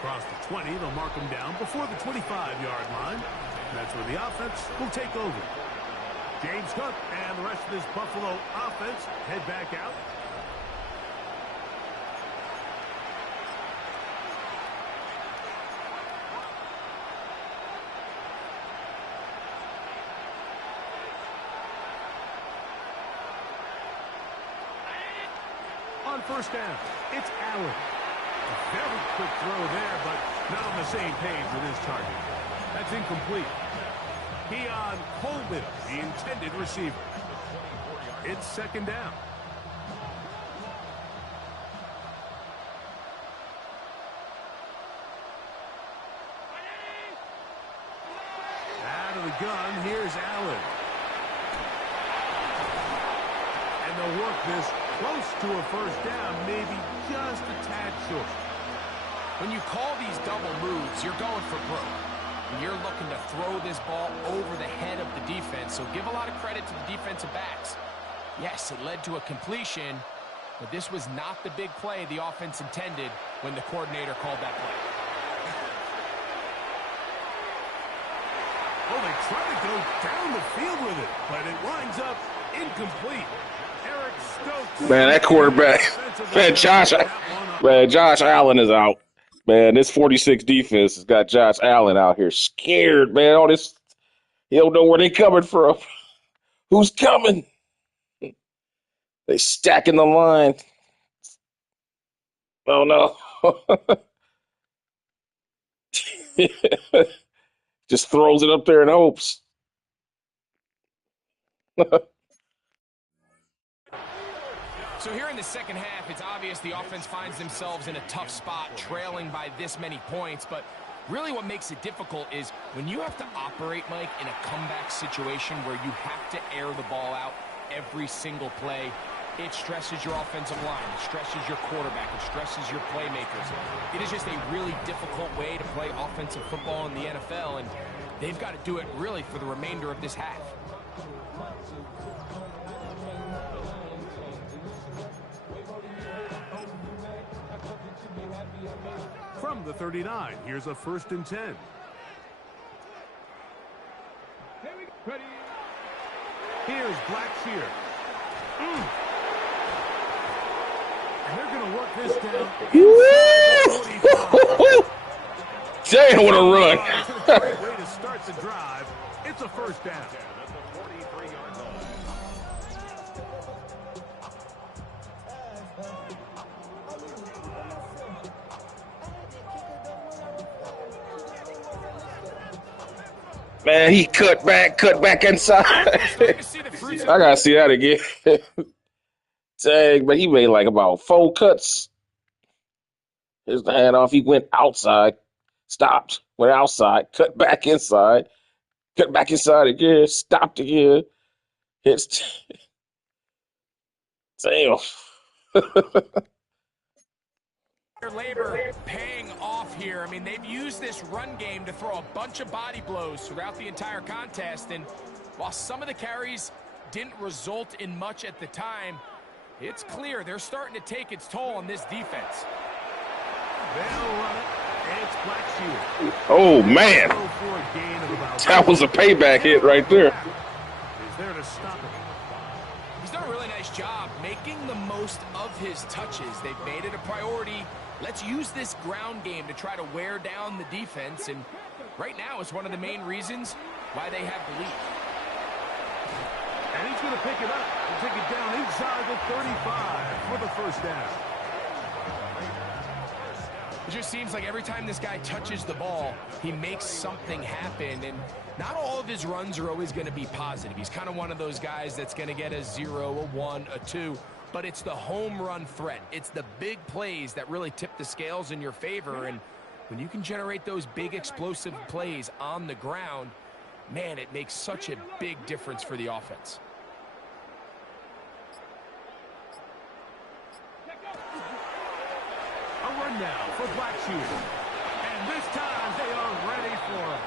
Across the 20, they'll mark him down before the 25-yard line. That's where the offense will take over. James Cook and the rest of this Buffalo offense head back out. On 1st down, it's Allen. A very quick throw there, but not on the same page with his target. That's incomplete. Keon Coleman, the intended receiver. It's 2nd down. Out of the gun, here's Allen. And they'll work this close to a first down, maybe just a tad short. When you call these double moves, you're going for broke. You're looking to throw this ball over the head of the defense, so give a lot of credit to the defensive backs. Yes, it led to a completion, but this was not the big play the offense intended when the coordinator called that play. Oh, they try to go down the field with it, but it winds up incomplete. Eric Stokes. Man, that quarterback, Josh Allen is out. Man, this 46 defense has got Josh Allen out here scared, man. All this, he don't know where they coming from. Who's coming? They stacking the line. Oh, no. Just throws it up there in hopes. So here in the second half, it's obvious the offense finds themselves in a tough spot, trailing by this many points. But really what makes it difficult is when you have to operate, Mike, in a comeback situation where you have to air the ball out every single play, it stresses your offensive line, it stresses your quarterback, it stresses your playmakers. It is just a really difficult way to play offensive football in the NFL, and they've got to do it really for the remainder of this half. From the 39, here's a 1st and 10. Here's Blackshear. And they're going to work this down. Damn, what a run. It's a great way to start the drive. It's a first down. Man, he cut back inside. I gotta see that again. Dang, but he made like about 4 cuts. His hand off, he went outside, stopped, went outside, cut back inside again, stopped again. Hits. Damn. Their labor paying off here. I mean, they've used this run game to throw a bunch of body blows throughout the entire contest, and while some of the carries didn't result in much at the time, it's clear they're starting to take its toll on this defense. They'll run it. It's Blackshear. Oh, man. That was a payback hit right there. He's there to stop it. He's done a really nice job making the most of his touches. They've made it a priority. Let's use this ground game to try to wear down the defense, and right now it's one of the main reasons why they have the lead. And he's going to pick it up and take it down inside the 35 for the first down. It just seems like every time this guy touches the ball, he makes something happen, and not all of his runs are always going to be positive. He's kind of one of those guys that's going to get a 0, a 1, a 2, but it's the home run threat. It's the big plays that really tip the scales in your favor, and when you can generate those big explosive plays on the ground, man, it makes such a big difference for the offense. A run now for Blackshear. And this time they are ready for him.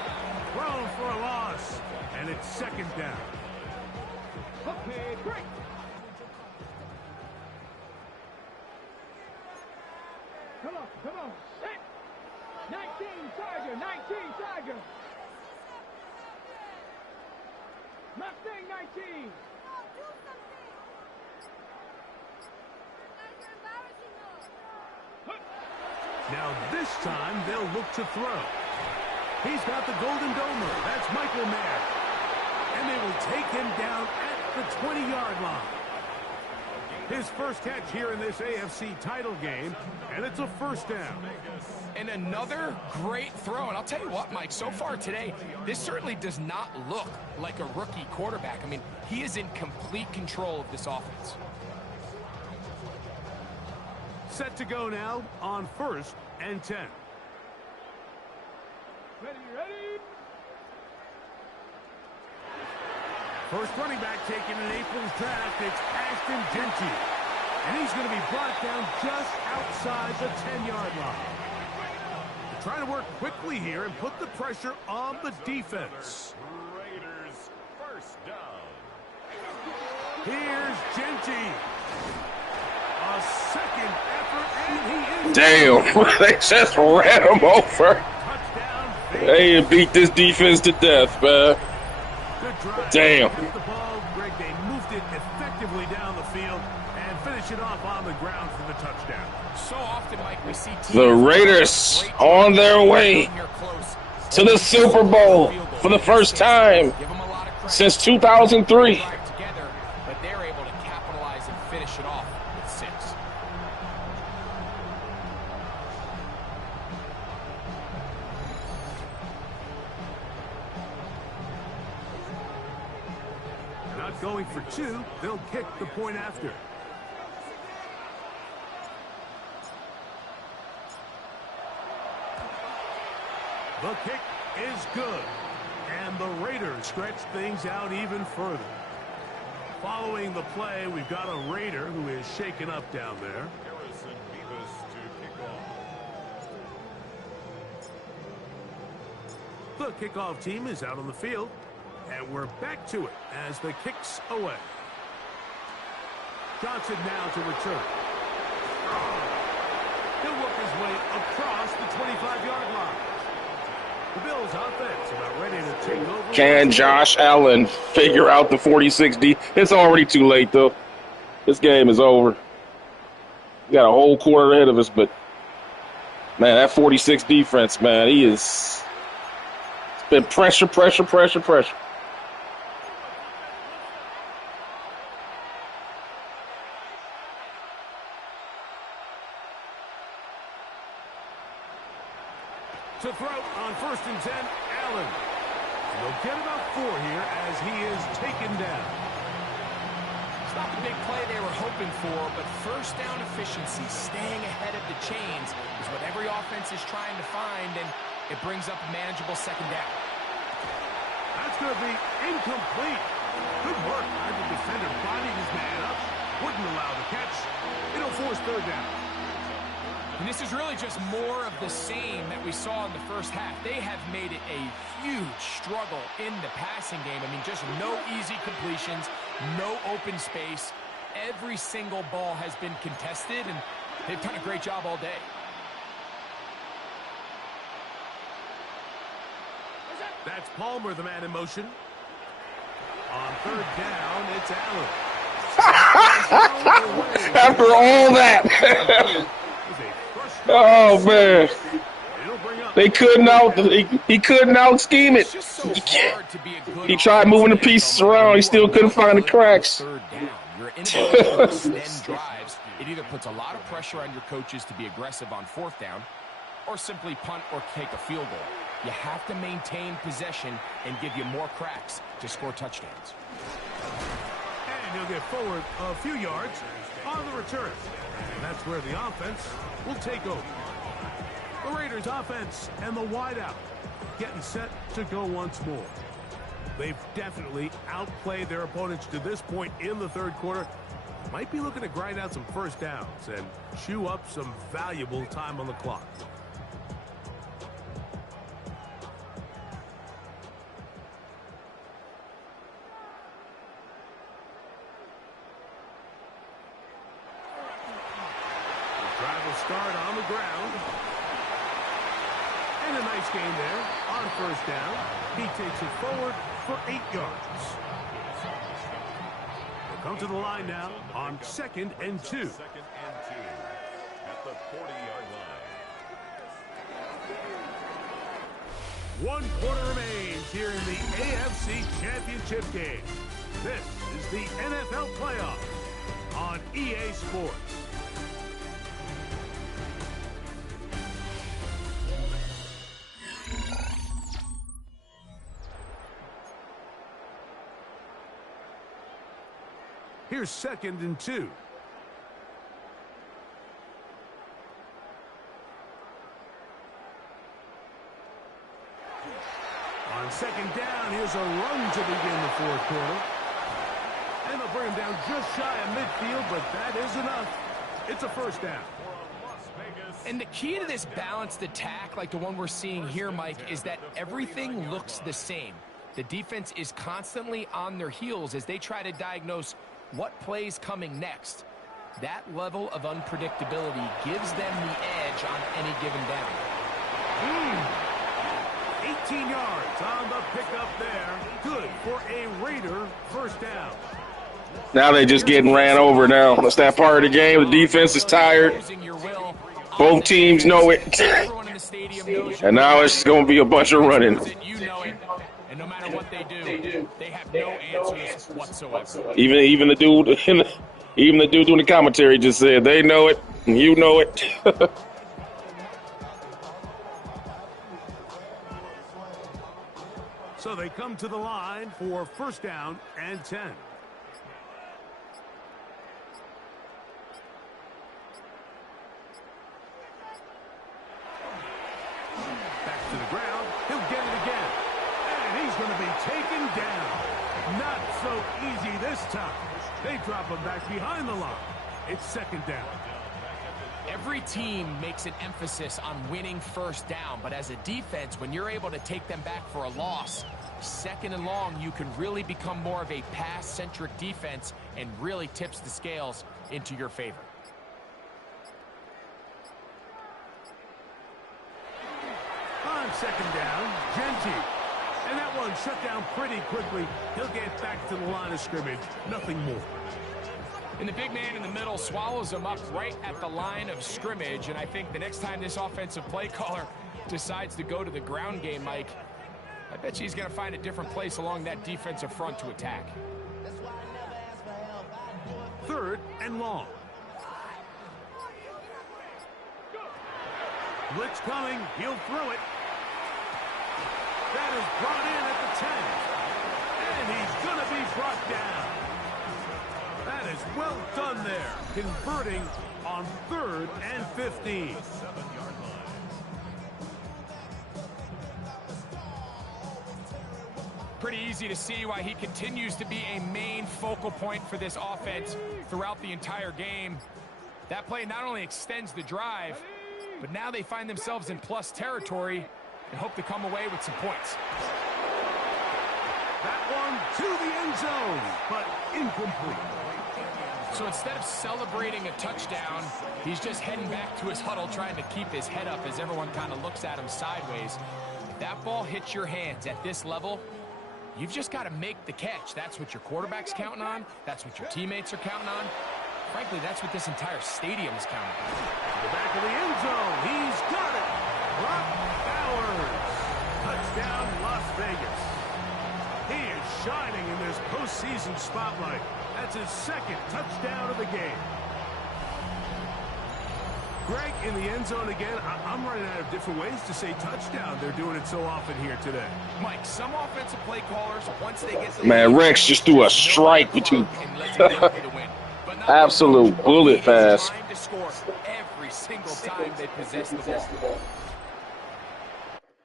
Thrown for a loss. And it's 2nd down. Okay, break. Come on. Set. 19, Tiger. 19, Tiger. Mustang 19. Now this time they'll look to throw. He's got the Golden Domer. That's Michael Mayer. And they will take him down at the 20-yard line. His first catch here in this AFC title game, and it's a first down. And another great throw. And I'll tell you what, Mike, so far today, this certainly does not look like a rookie quarterback. I mean, he is in complete control of this offense. Set to go now on 1st and 10. Ready. First running back taken in April's draft, it's Ashton Genty. And he's going to be brought down just outside the 10-yard line. They're trying to work quickly here and put the pressure on the defense. Raiders first down. Here's Genty. A second effort, and he is... Damn, they just ran him over. Touchdown. They beat this defense to death, man. Good drive. Damn. Kept the ball, Greg. They moved it effectively down the field and finished it off on the ground for the touchdown. So often, Mike, we see teams The Raiders on their way to the Super Bowl for the first time since 2003. Together, but they're able to capitalize and finish it off with 6. Not going for 2. They'll kick the point after. The kick is good. And the Raiders stretch things out even further. Following the play, we've got a Raider who is shaken up down there. Harrison Beavis to kick off. The kickoff team is out on the field. And we're back to it as the kick's away. Johnson now to return. He'll work his way across the 25-yard line. The Bills offense about ready to take over. Can Josh Allen figure out the 46D? It's already too late, though. This game is over. We got a whole quarter ahead of us, but, man, that 46 defense, man, it's been pressure. To throw on 1st and 10, Allen. And they'll get about 4 here as he is taken down. It's not the big play they were hoping for, but first down efficiency, staying ahead of the chains, is what every offense is trying to find, and it brings up a manageable 2nd down. That's going to be incomplete. Good work by the defender, bodied his man up, wouldn't allow the catch. It'll force 3rd down. And this is really just more of the same that we saw in the first half. They have made it a huge struggle in the passing game. I mean, just no easy completions, no open space. Every single ball has been contested, and they've done a great job all day. That's Palmer, the man in motion. On 3rd down, it's Allen. After all that. Oh, man. They couldn't out. He couldn't out scheme it. He tried moving the pieces around. He still couldn't find the cracks. Your inability to extend drives, it either puts a lot of pressure on your coaches to be aggressive on 4th down or simply punt or take a field goal. You have to maintain possession and give you more cracks to score touchdowns. And he'll get forward a few yards on the return. And that's where the offense will take over. The Raiders offense and the wideout getting set to go once more. They've definitely outplayed their opponents to this point in the 3rd quarter. Might be looking to grind out some 1st downs and chew up some valuable time on the clock. Start on the ground. And a nice gain there on 1st down. He takes it forward for 8 yards. They'll come to the line now on 2nd and 2. 2nd and 2 at the 40-yard line. 1 quarter remains here in the AFC Championship game. This is the NFL playoffs on EA Sports. Here's 2nd and 2. On 2nd down, here's a run to begin the 4th quarter. bring him down just shy of midfield, but that is enough. It's a first down. And the key to this balanced attack, like the one we're seeing here, Mike, is that everything looks the same. The defense is constantly on their heels as they try to diagnose what play's coming next. That level of unpredictability gives them the edge on any given down. 18 yards on the pickup there. Good for a Raider first down. Now they just getting ran over now. That's that part of the game. The defense is tired. Both teams know it. And now it's going to be a bunch of running. And no matter what they do, they have no answers whatsoever. Even the dude doing the commentary just said they know it and you know it. So they come to the line for first down and 10. Back to the ground. He'll get it again. And he's going to be taken down. Not so easy this time. They drop him back behind the line. It's second down. Every team makes an emphasis on winning first down, but as a defense, when you're able to take them back for a loss, second and long, you can really become more of a pass-centric defense and really tips the scales into your favor. On second down, Genty. And that one shut down pretty quickly. He'll get back to the line of scrimmage. Nothing more. And the big man in the middle swallows him up right at the line of scrimmage. And I think the next time this offensive play caller decides to go to the ground game, Mike, I bet you he's going to find a different place along that defensive front to attack. Third and long. Blitz coming. He'll throw it. That is brought in at the 10. And he's going to be brought down. That is well done there. Converting on 3rd and 15. Pretty easy to see why he continues to be a main focal point for this offense throughout the entire game. That play not only extends the drive, but now they find themselves in plus territory and hope to come away with some points. That one to the end zone, but incomplete. So instead of celebrating a touchdown, he's just heading back to his huddle trying to keep his head up as everyone kind of looks at him sideways. If that ball hits your hands at this level, you've just got to make the catch. That's what your quarterback's counting on. That's what your teammates are counting on. Frankly, that's what this entire stadium is counting on. The back of the end zone. He's got it. Brock Bowers. Touchdown, Las Vegas. He is shining in this postseason spotlight. That's his second touchdown of the game. Greg, in the end zone again, I'm running out of different ways to say touchdown. They're doing it so often here today. Mike, some offensive play callers, once they get the Man, Rex just threw a strike between. Absolute bullet pass. To score every single time they possess the ball.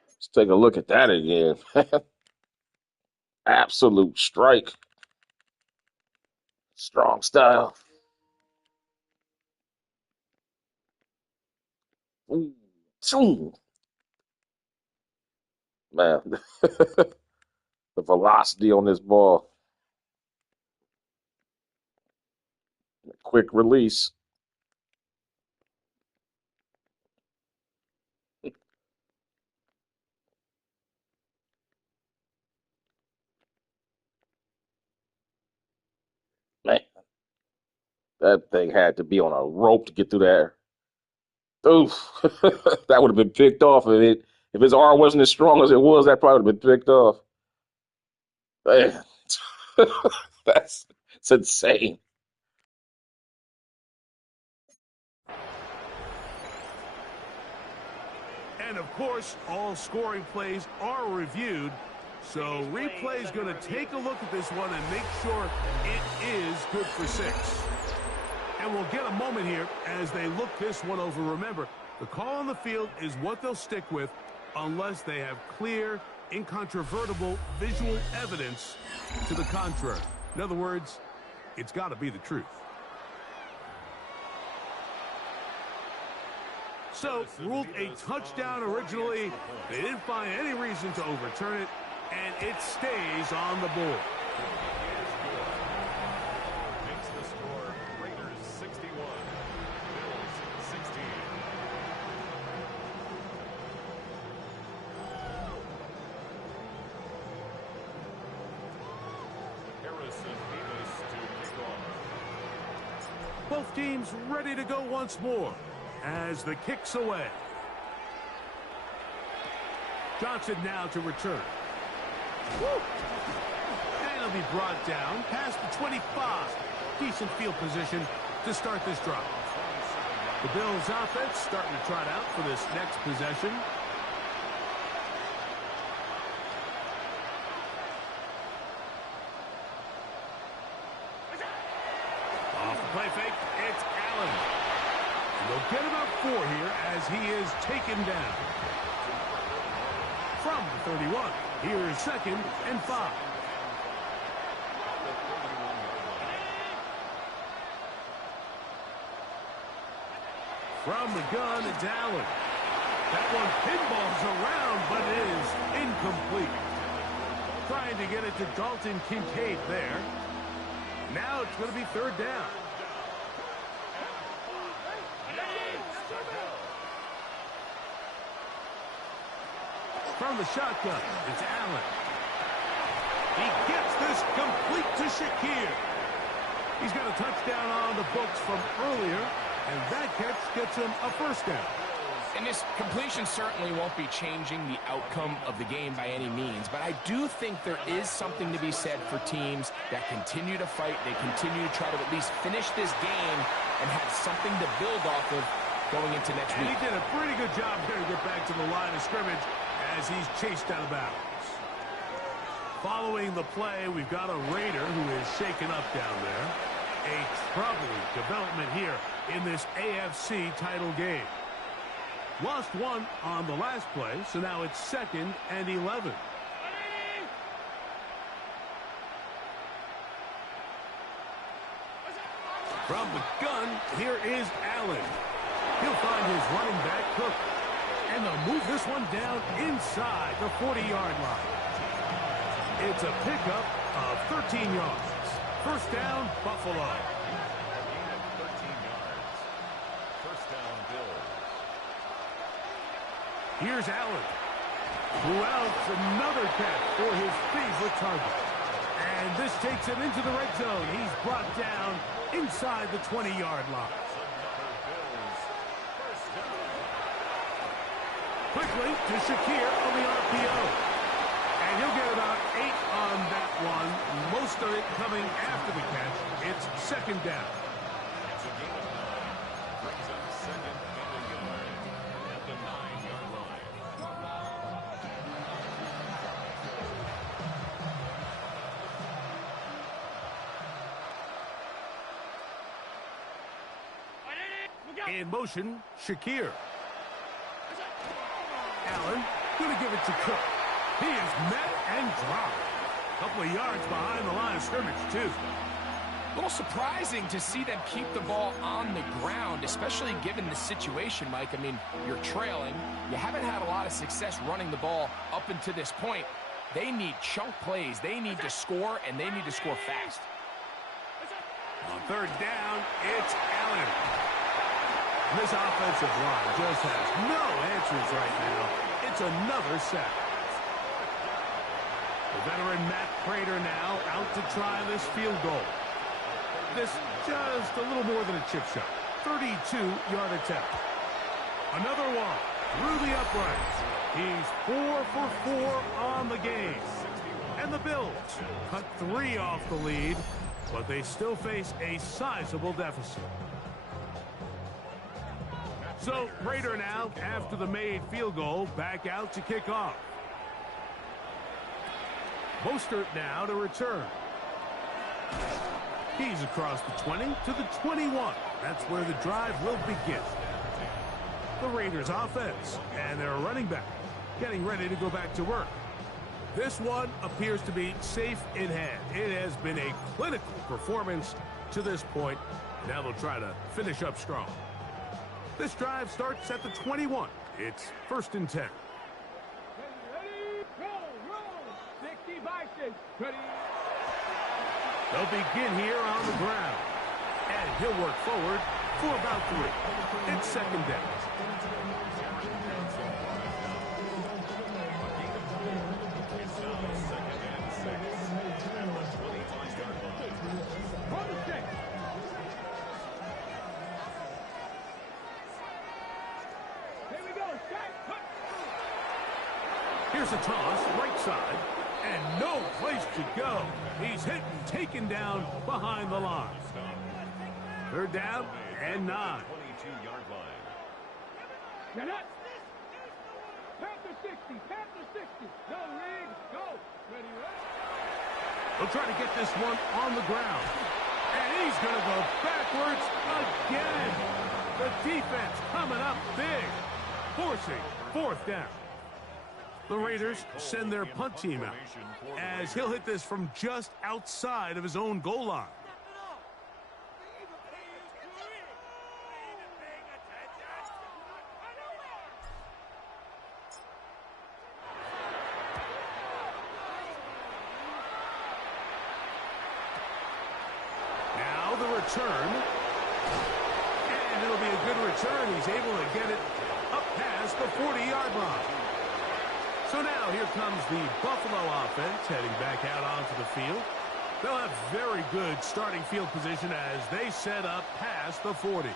Let's take a look at that again. Absolute strike. Strong style. Ooh. Man, the velocity on this ball. Quick release. Man, that thing had to be on a rope to get through there. Oof, that would have been picked off if his arm wasn't as strong as it was. That probably would have been picked off. Man, it's insane. And of course, all scoring plays are reviewed. So replay is going to take a look at this one and make sure it is good for 6. And we'll get a moment here as they look this one over. Remember, the call on the field is what they'll stick with unless they have clear, incontrovertible visual evidence to the contrary. In other words, It's got to be the truth. So, ruled a touchdown originally. They didn't find any reason to overturn it, and it stays on the board. Makes the score Raiders 61, Bills 16. Harrison Davis to kick off. Both teams ready to go once more as the kick's away. Johnson now to return. Woo! And he'll be brought down past the 25. Decent field position to start this drive. The Bills offense starting to trot out for this next possession. Off the play fake, it's Allen. And they'll get about 4 here as he is taken down. From the 31, here's 2nd and 5. From the gun, it's Allen. That one pinballs around, but it is incomplete. Trying to get it to Dalton Kincaid there. Now it's going to be 3rd down. From the shotgun, it's Allen. He gets this complete to Shakir. He's got a touchdown on the books from earlier, and that catch gets him a 1st down. And this completion certainly won't be changing the outcome of the game by any means, but I do think there is something to be said for teams that continue to fight. They continue to try to at least finish this game and have something to build off of going into next week. And he did a pretty good job there to get back to the line of scrimmage as he's chased out of bounds. Following the play, we've got a Raider who is shaken up down there. A troubling development here in this AFC title game. Lost 1 on the last play, so now it's 2nd and 11. From the gun, here is Allen. He'll find his running back, Cook. And they'll move this one down inside the 40-yard line. It's a pickup of 13 yards. 1st down, Buffalo. Gain of 13 yards. 1st down, Bills. Here's Allen. Throughout another catch for his favorite target. And this takes him into the red zone. He's brought down inside the 20-yard line. Quickly to Shakir on the RPO. And he'll get about 8 on that one. Most of it coming after the catch. It's 2nd down. It's a gain of 9. Brings up 2nd and a yard at the 9-yard line. In motion, Shakir. Allen going to give it to Cook. He is met and dropped. A couple of yards behind the line of scrimmage, too. A little surprising to see them keep the ball on the ground, especially given the situation, Mike. I mean, you're trailing. You haven't had a lot of success running the ball up until this point. They need chunk plays. They need to score, and they need to score fast. On 3rd down, it's Allen. This offensive line just has no answers right now. It's another sack. The veteran Matt Prater now out to try this field goal. This just a little more than a chip shot. 32-yard attempt. Another one through the uprights. He's 4 for 4 on the game. And the Bills cut 3 off the lead, but they still face a sizable deficit. So, Raider now, after the made field goal, back out to kick off. Mostert now to return. He's across the 20 to the 21. That's where the drive will begin. The Raiders offense and their running back getting ready to go back to work. This one appears to be safe in hand. It has been a clinical performance to this point. Now they'll try to finish up strong. This drive starts at the 21. It's 1st and 10. Ready, roll. 60 Vikings. Ready. They'll begin here on the ground. And he'll work forward for about 3. It's 2nd down. Here's a toss, right side, and no place to go. He's hit and taken down behind the line. 3rd down and 9. 22-yard line. Get up. Panther 60. Panther 60. Go, Reed. Go. Ready, ready. They'll try to get this one on the ground. And he's going to go backwards again. The defense coming up big, forcing 4th down. The Raiders send their punt team out as he'll hit this from just outside of his own goal line. Now the return. And it'll be a good return. He's able to get it up past the 40-yard line. So now here comes the Buffalo offense heading back out onto the field. They'll have very good starting field position as they set up past the 40.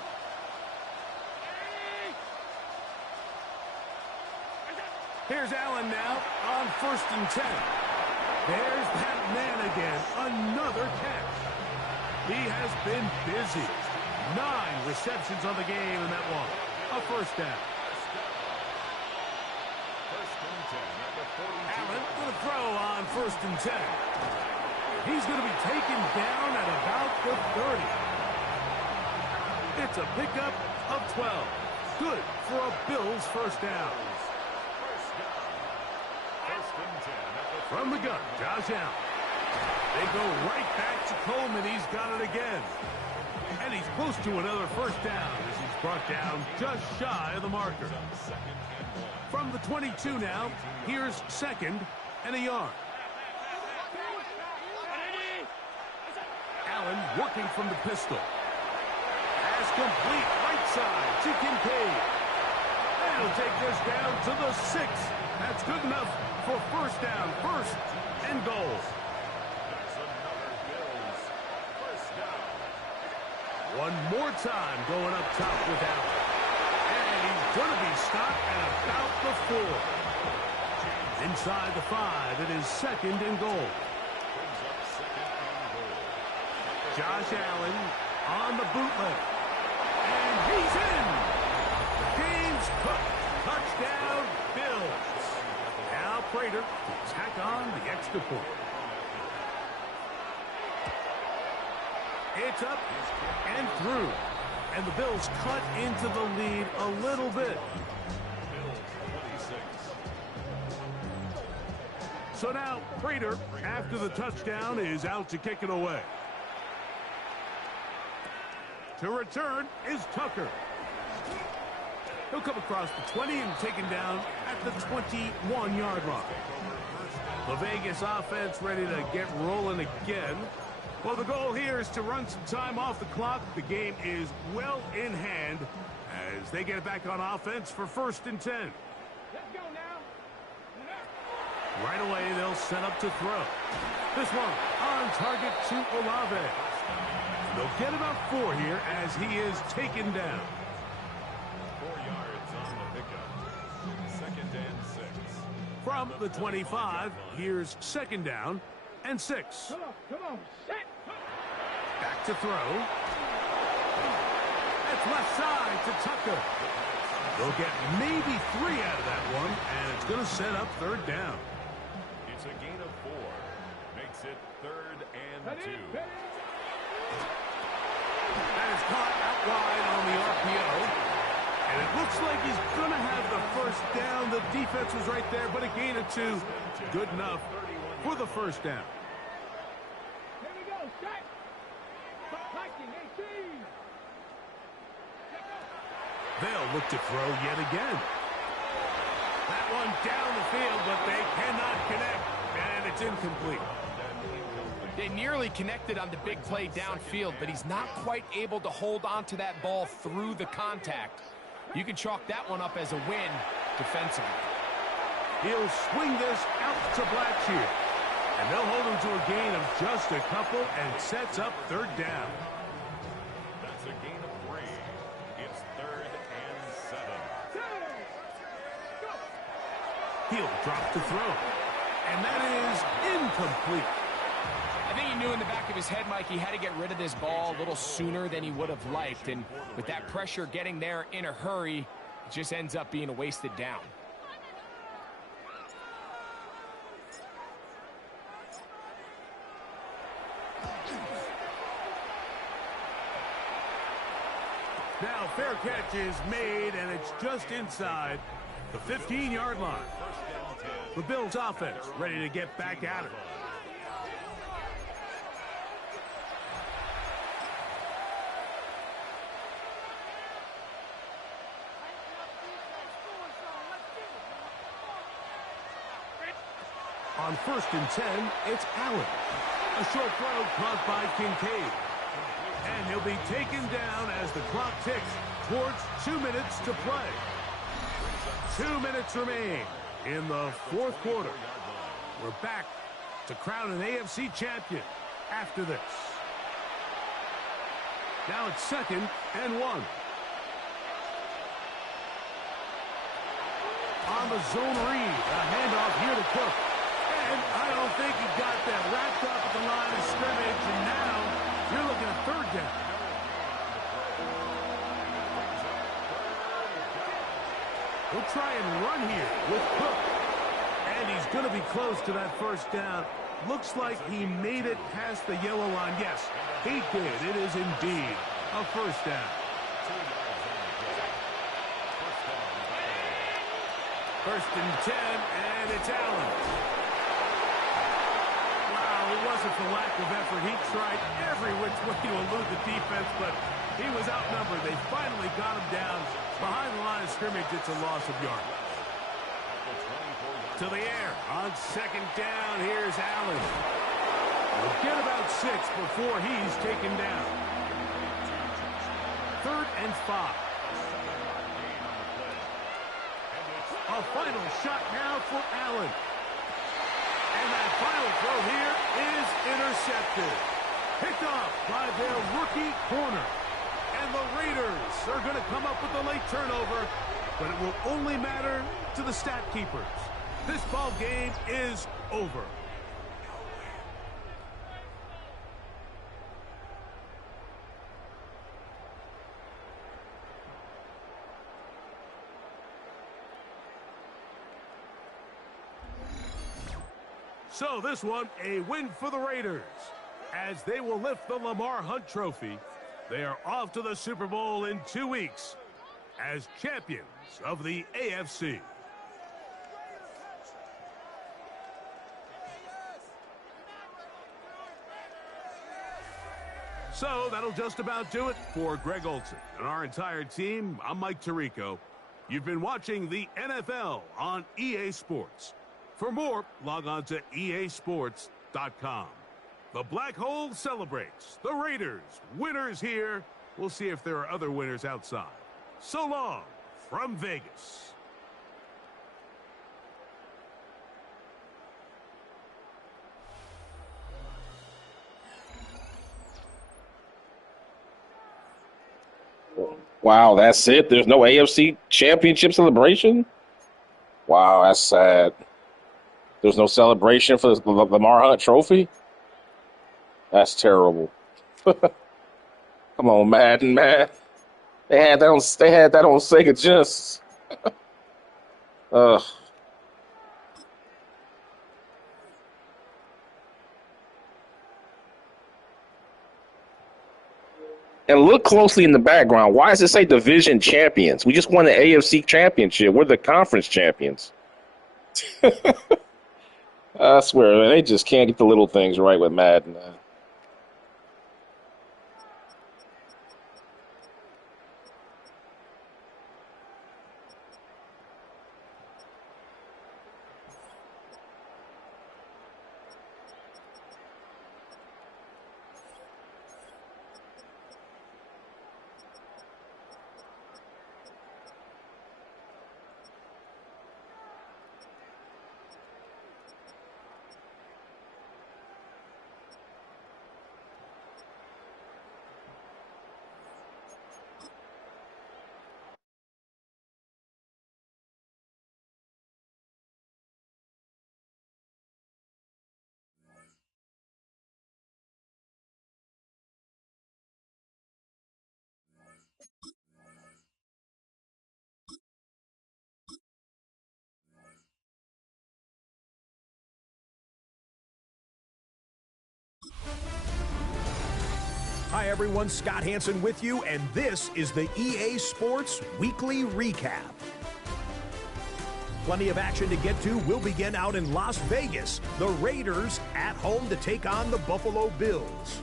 Here's Allen now on 1st and 10. There's that man again, another catch. He has been busy. 9 receptions on the game, and that one, a 1st down. Allen going to throw on 1st and 10. He's going to be taken down at about the 30. It's a pickup of 12. Good for a Bills 1st down. From the gun, Josh Allen. They go right back to Coleman. He's got it again. And he's close to another 1st down as he's brought down just shy of the marker. From the 22 now, here's 2nd and a yard. Allen working from the pistol. Pass complete right side to Kincaid. And he'll take this down to the 6. That's good enough for 1st down, 1st and goal. One more time going up top with Allen. And he's going to be stopped at about the 4. Inside the 5, it is 2nd and goal. Josh Allen on the bootleg. And he's in. The game's cooked. Touchdown, Bills. Now Prater to tack on the extra point. It's up and through. And the Bills cut into the lead a little bit. So now Prater, after the touchdown, is out to kick it away. To return is Tucker. He'll come across the 20 and taken down at the 21-yard line. The Vegas offense ready to get rolling again. Well, the goal here is to run some time off the clock. The game is well in hand as they get it back on offense for 1st and 10. Let's go now. Right away, they'll set up to throw. This one on target to Olave. They'll get about 4 here as he is taken down. 4 yards on the pickup. 2nd and 6. From the 25, here's 2nd down and 6. Come on, set. Back to throw. That's left side to Tucker. They'll get maybe 3 out of that one, and it's going to set up 3rd down. It's a gain of 4. Makes it 3rd and 2. That is caught out wide on the RPO. And it looks like he's going to have the first down. The defense was right there, but a gain of 2. Good enough for the first down. Here we go. Set. Viking 18. They'll look to throw yet again. That one down the field, but they cannot connect, and it's incomplete. They nearly connected on the big play downfield, but he's not quite able to hold on to that ball through the contact. You can chalk that one up as a win defensively. He'll swing this out to Blackshear. And they'll hold him to a gain of just a couple and sets up third down. That's a gain of 3. It's 3rd and 7. He'll drop to throw. And that is incomplete. I think he knew in the back of his head, Mike, he had to get rid of this ball a little sooner than he would have liked. And with that pressure getting there in a hurry, it just ends up being a wasted down. Now fair catch is made, and it's just inside the 15-yard line. The Bills offense ready to get back at it. On 1st and 10, it's Allen. A short throw caught by Kincaid. And he'll be taken down as the clock ticks towards 2 minutes to play. 2 minutes remain in the 4th quarter. We're back to crown an AFC champion after this. Now it's 2nd and 1. On the zone read, a handoff here to Cook. And I don't think he got that wrapped up at the line of scrimmage, and now you're looking at 3rd down. He'll try and run here with Cook. And he's going to be close to that first down. Looks like he made it past the yellow line. Yes, he did. It is indeed a first down. 1st and 10, and it's Allen. Wow, it wasn't for lack of effort. He tried every which way to elude the defense, but he was outnumbered. They finally got him down behind the line of scrimmage. It's a loss of yardage. To the air on 2nd down. Here's Allen. We'll get about 6 before he's taken down. 3rd and 5. A final shot now for Allen. And that final throw here is intercepted. Picked off by their rookie corner. And the Raiders are going to come up with a late turnover, but it will only matter to the stat keepers. This ball game is over. So this one, a win for the Raiders, as they will lift the Lamar Hunt Trophy. They are off to the Super Bowl in 2 weeks as champions of the AFC. So that'll just about do it for Greg Olson and our entire team. I'm Mike Tirico. You've been watching the NFL on EA Sports. For more, log on to easports.com. The Black Hole celebrates. The Raiders, winners here. We'll see if there are other winners outside. So long from Vegas. Wow, that's it? There's no AFC championship celebration? Wow, that's sad. There's no celebration for the Lamar Hunt Trophy? That's terrible. Come on, Madden, man. They had that on Sega Genesis. Ugh. And look closely in the background. Why does it say division champions? We just won the AFC championship. We're the conference champions. I swear, man, they just can't get the little things right with Madden. Hi, everyone. Scott Hansen with you, and this is the EA Sports Weekly Recap. Plenty of action to get to. We'll begin out in Las Vegas. The Raiders at home to take on the Buffalo Bills.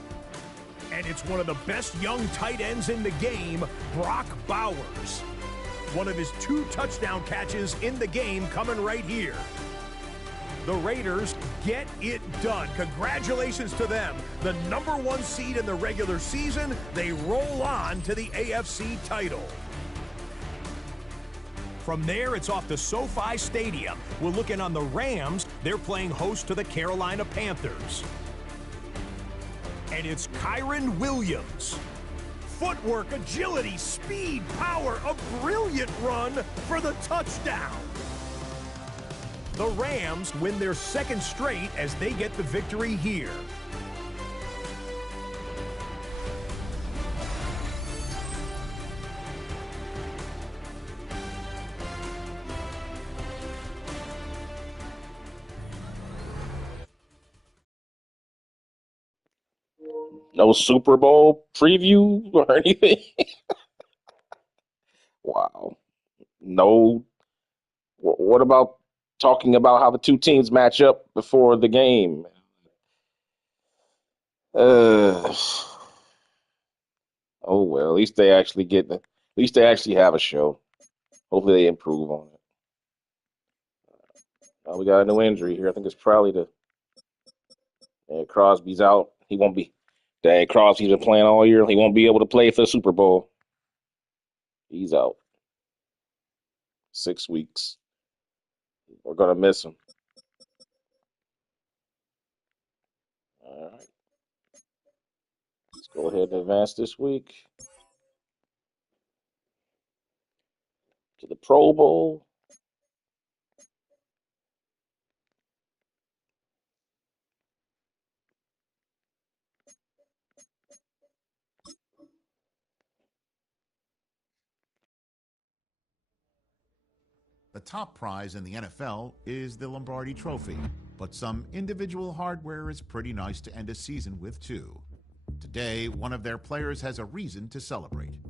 And it's one of the best young tight ends in the game, Brock Bowers. One of his 2 touchdown catches in the game coming right here. The Raiders get it done. Congratulations to them. The #1 seed in the regular season. They roll on to the AFC title. From there, it's off to SoFi Stadium. We're looking on the Rams. They're playing host to the Carolina Panthers. And it's Kyron Williams. Footwork, agility, speed, power, a brilliant run for the touchdown. The Rams win their 2nd straight as they get the victory here. No Super Bowl preview or anything? Wow. No. What about talking about how the 2 teams match up before the game? Oh well, at least they actually have a show. Hopefully they improve on it. We got a new injury here. I think it's probably Crosby's out. He won't be. Crosby's been playing all year. He won't be able to play for the Super Bowl. He's out. 6 weeks. We're gonna miss him. All right. Let's go ahead and advance this week to the Pro Bowl. The top prize in the NFL is the Lombardi Trophy, but some individual hardware is pretty nice to end a season with, too. Today, one of their players has a reason to celebrate.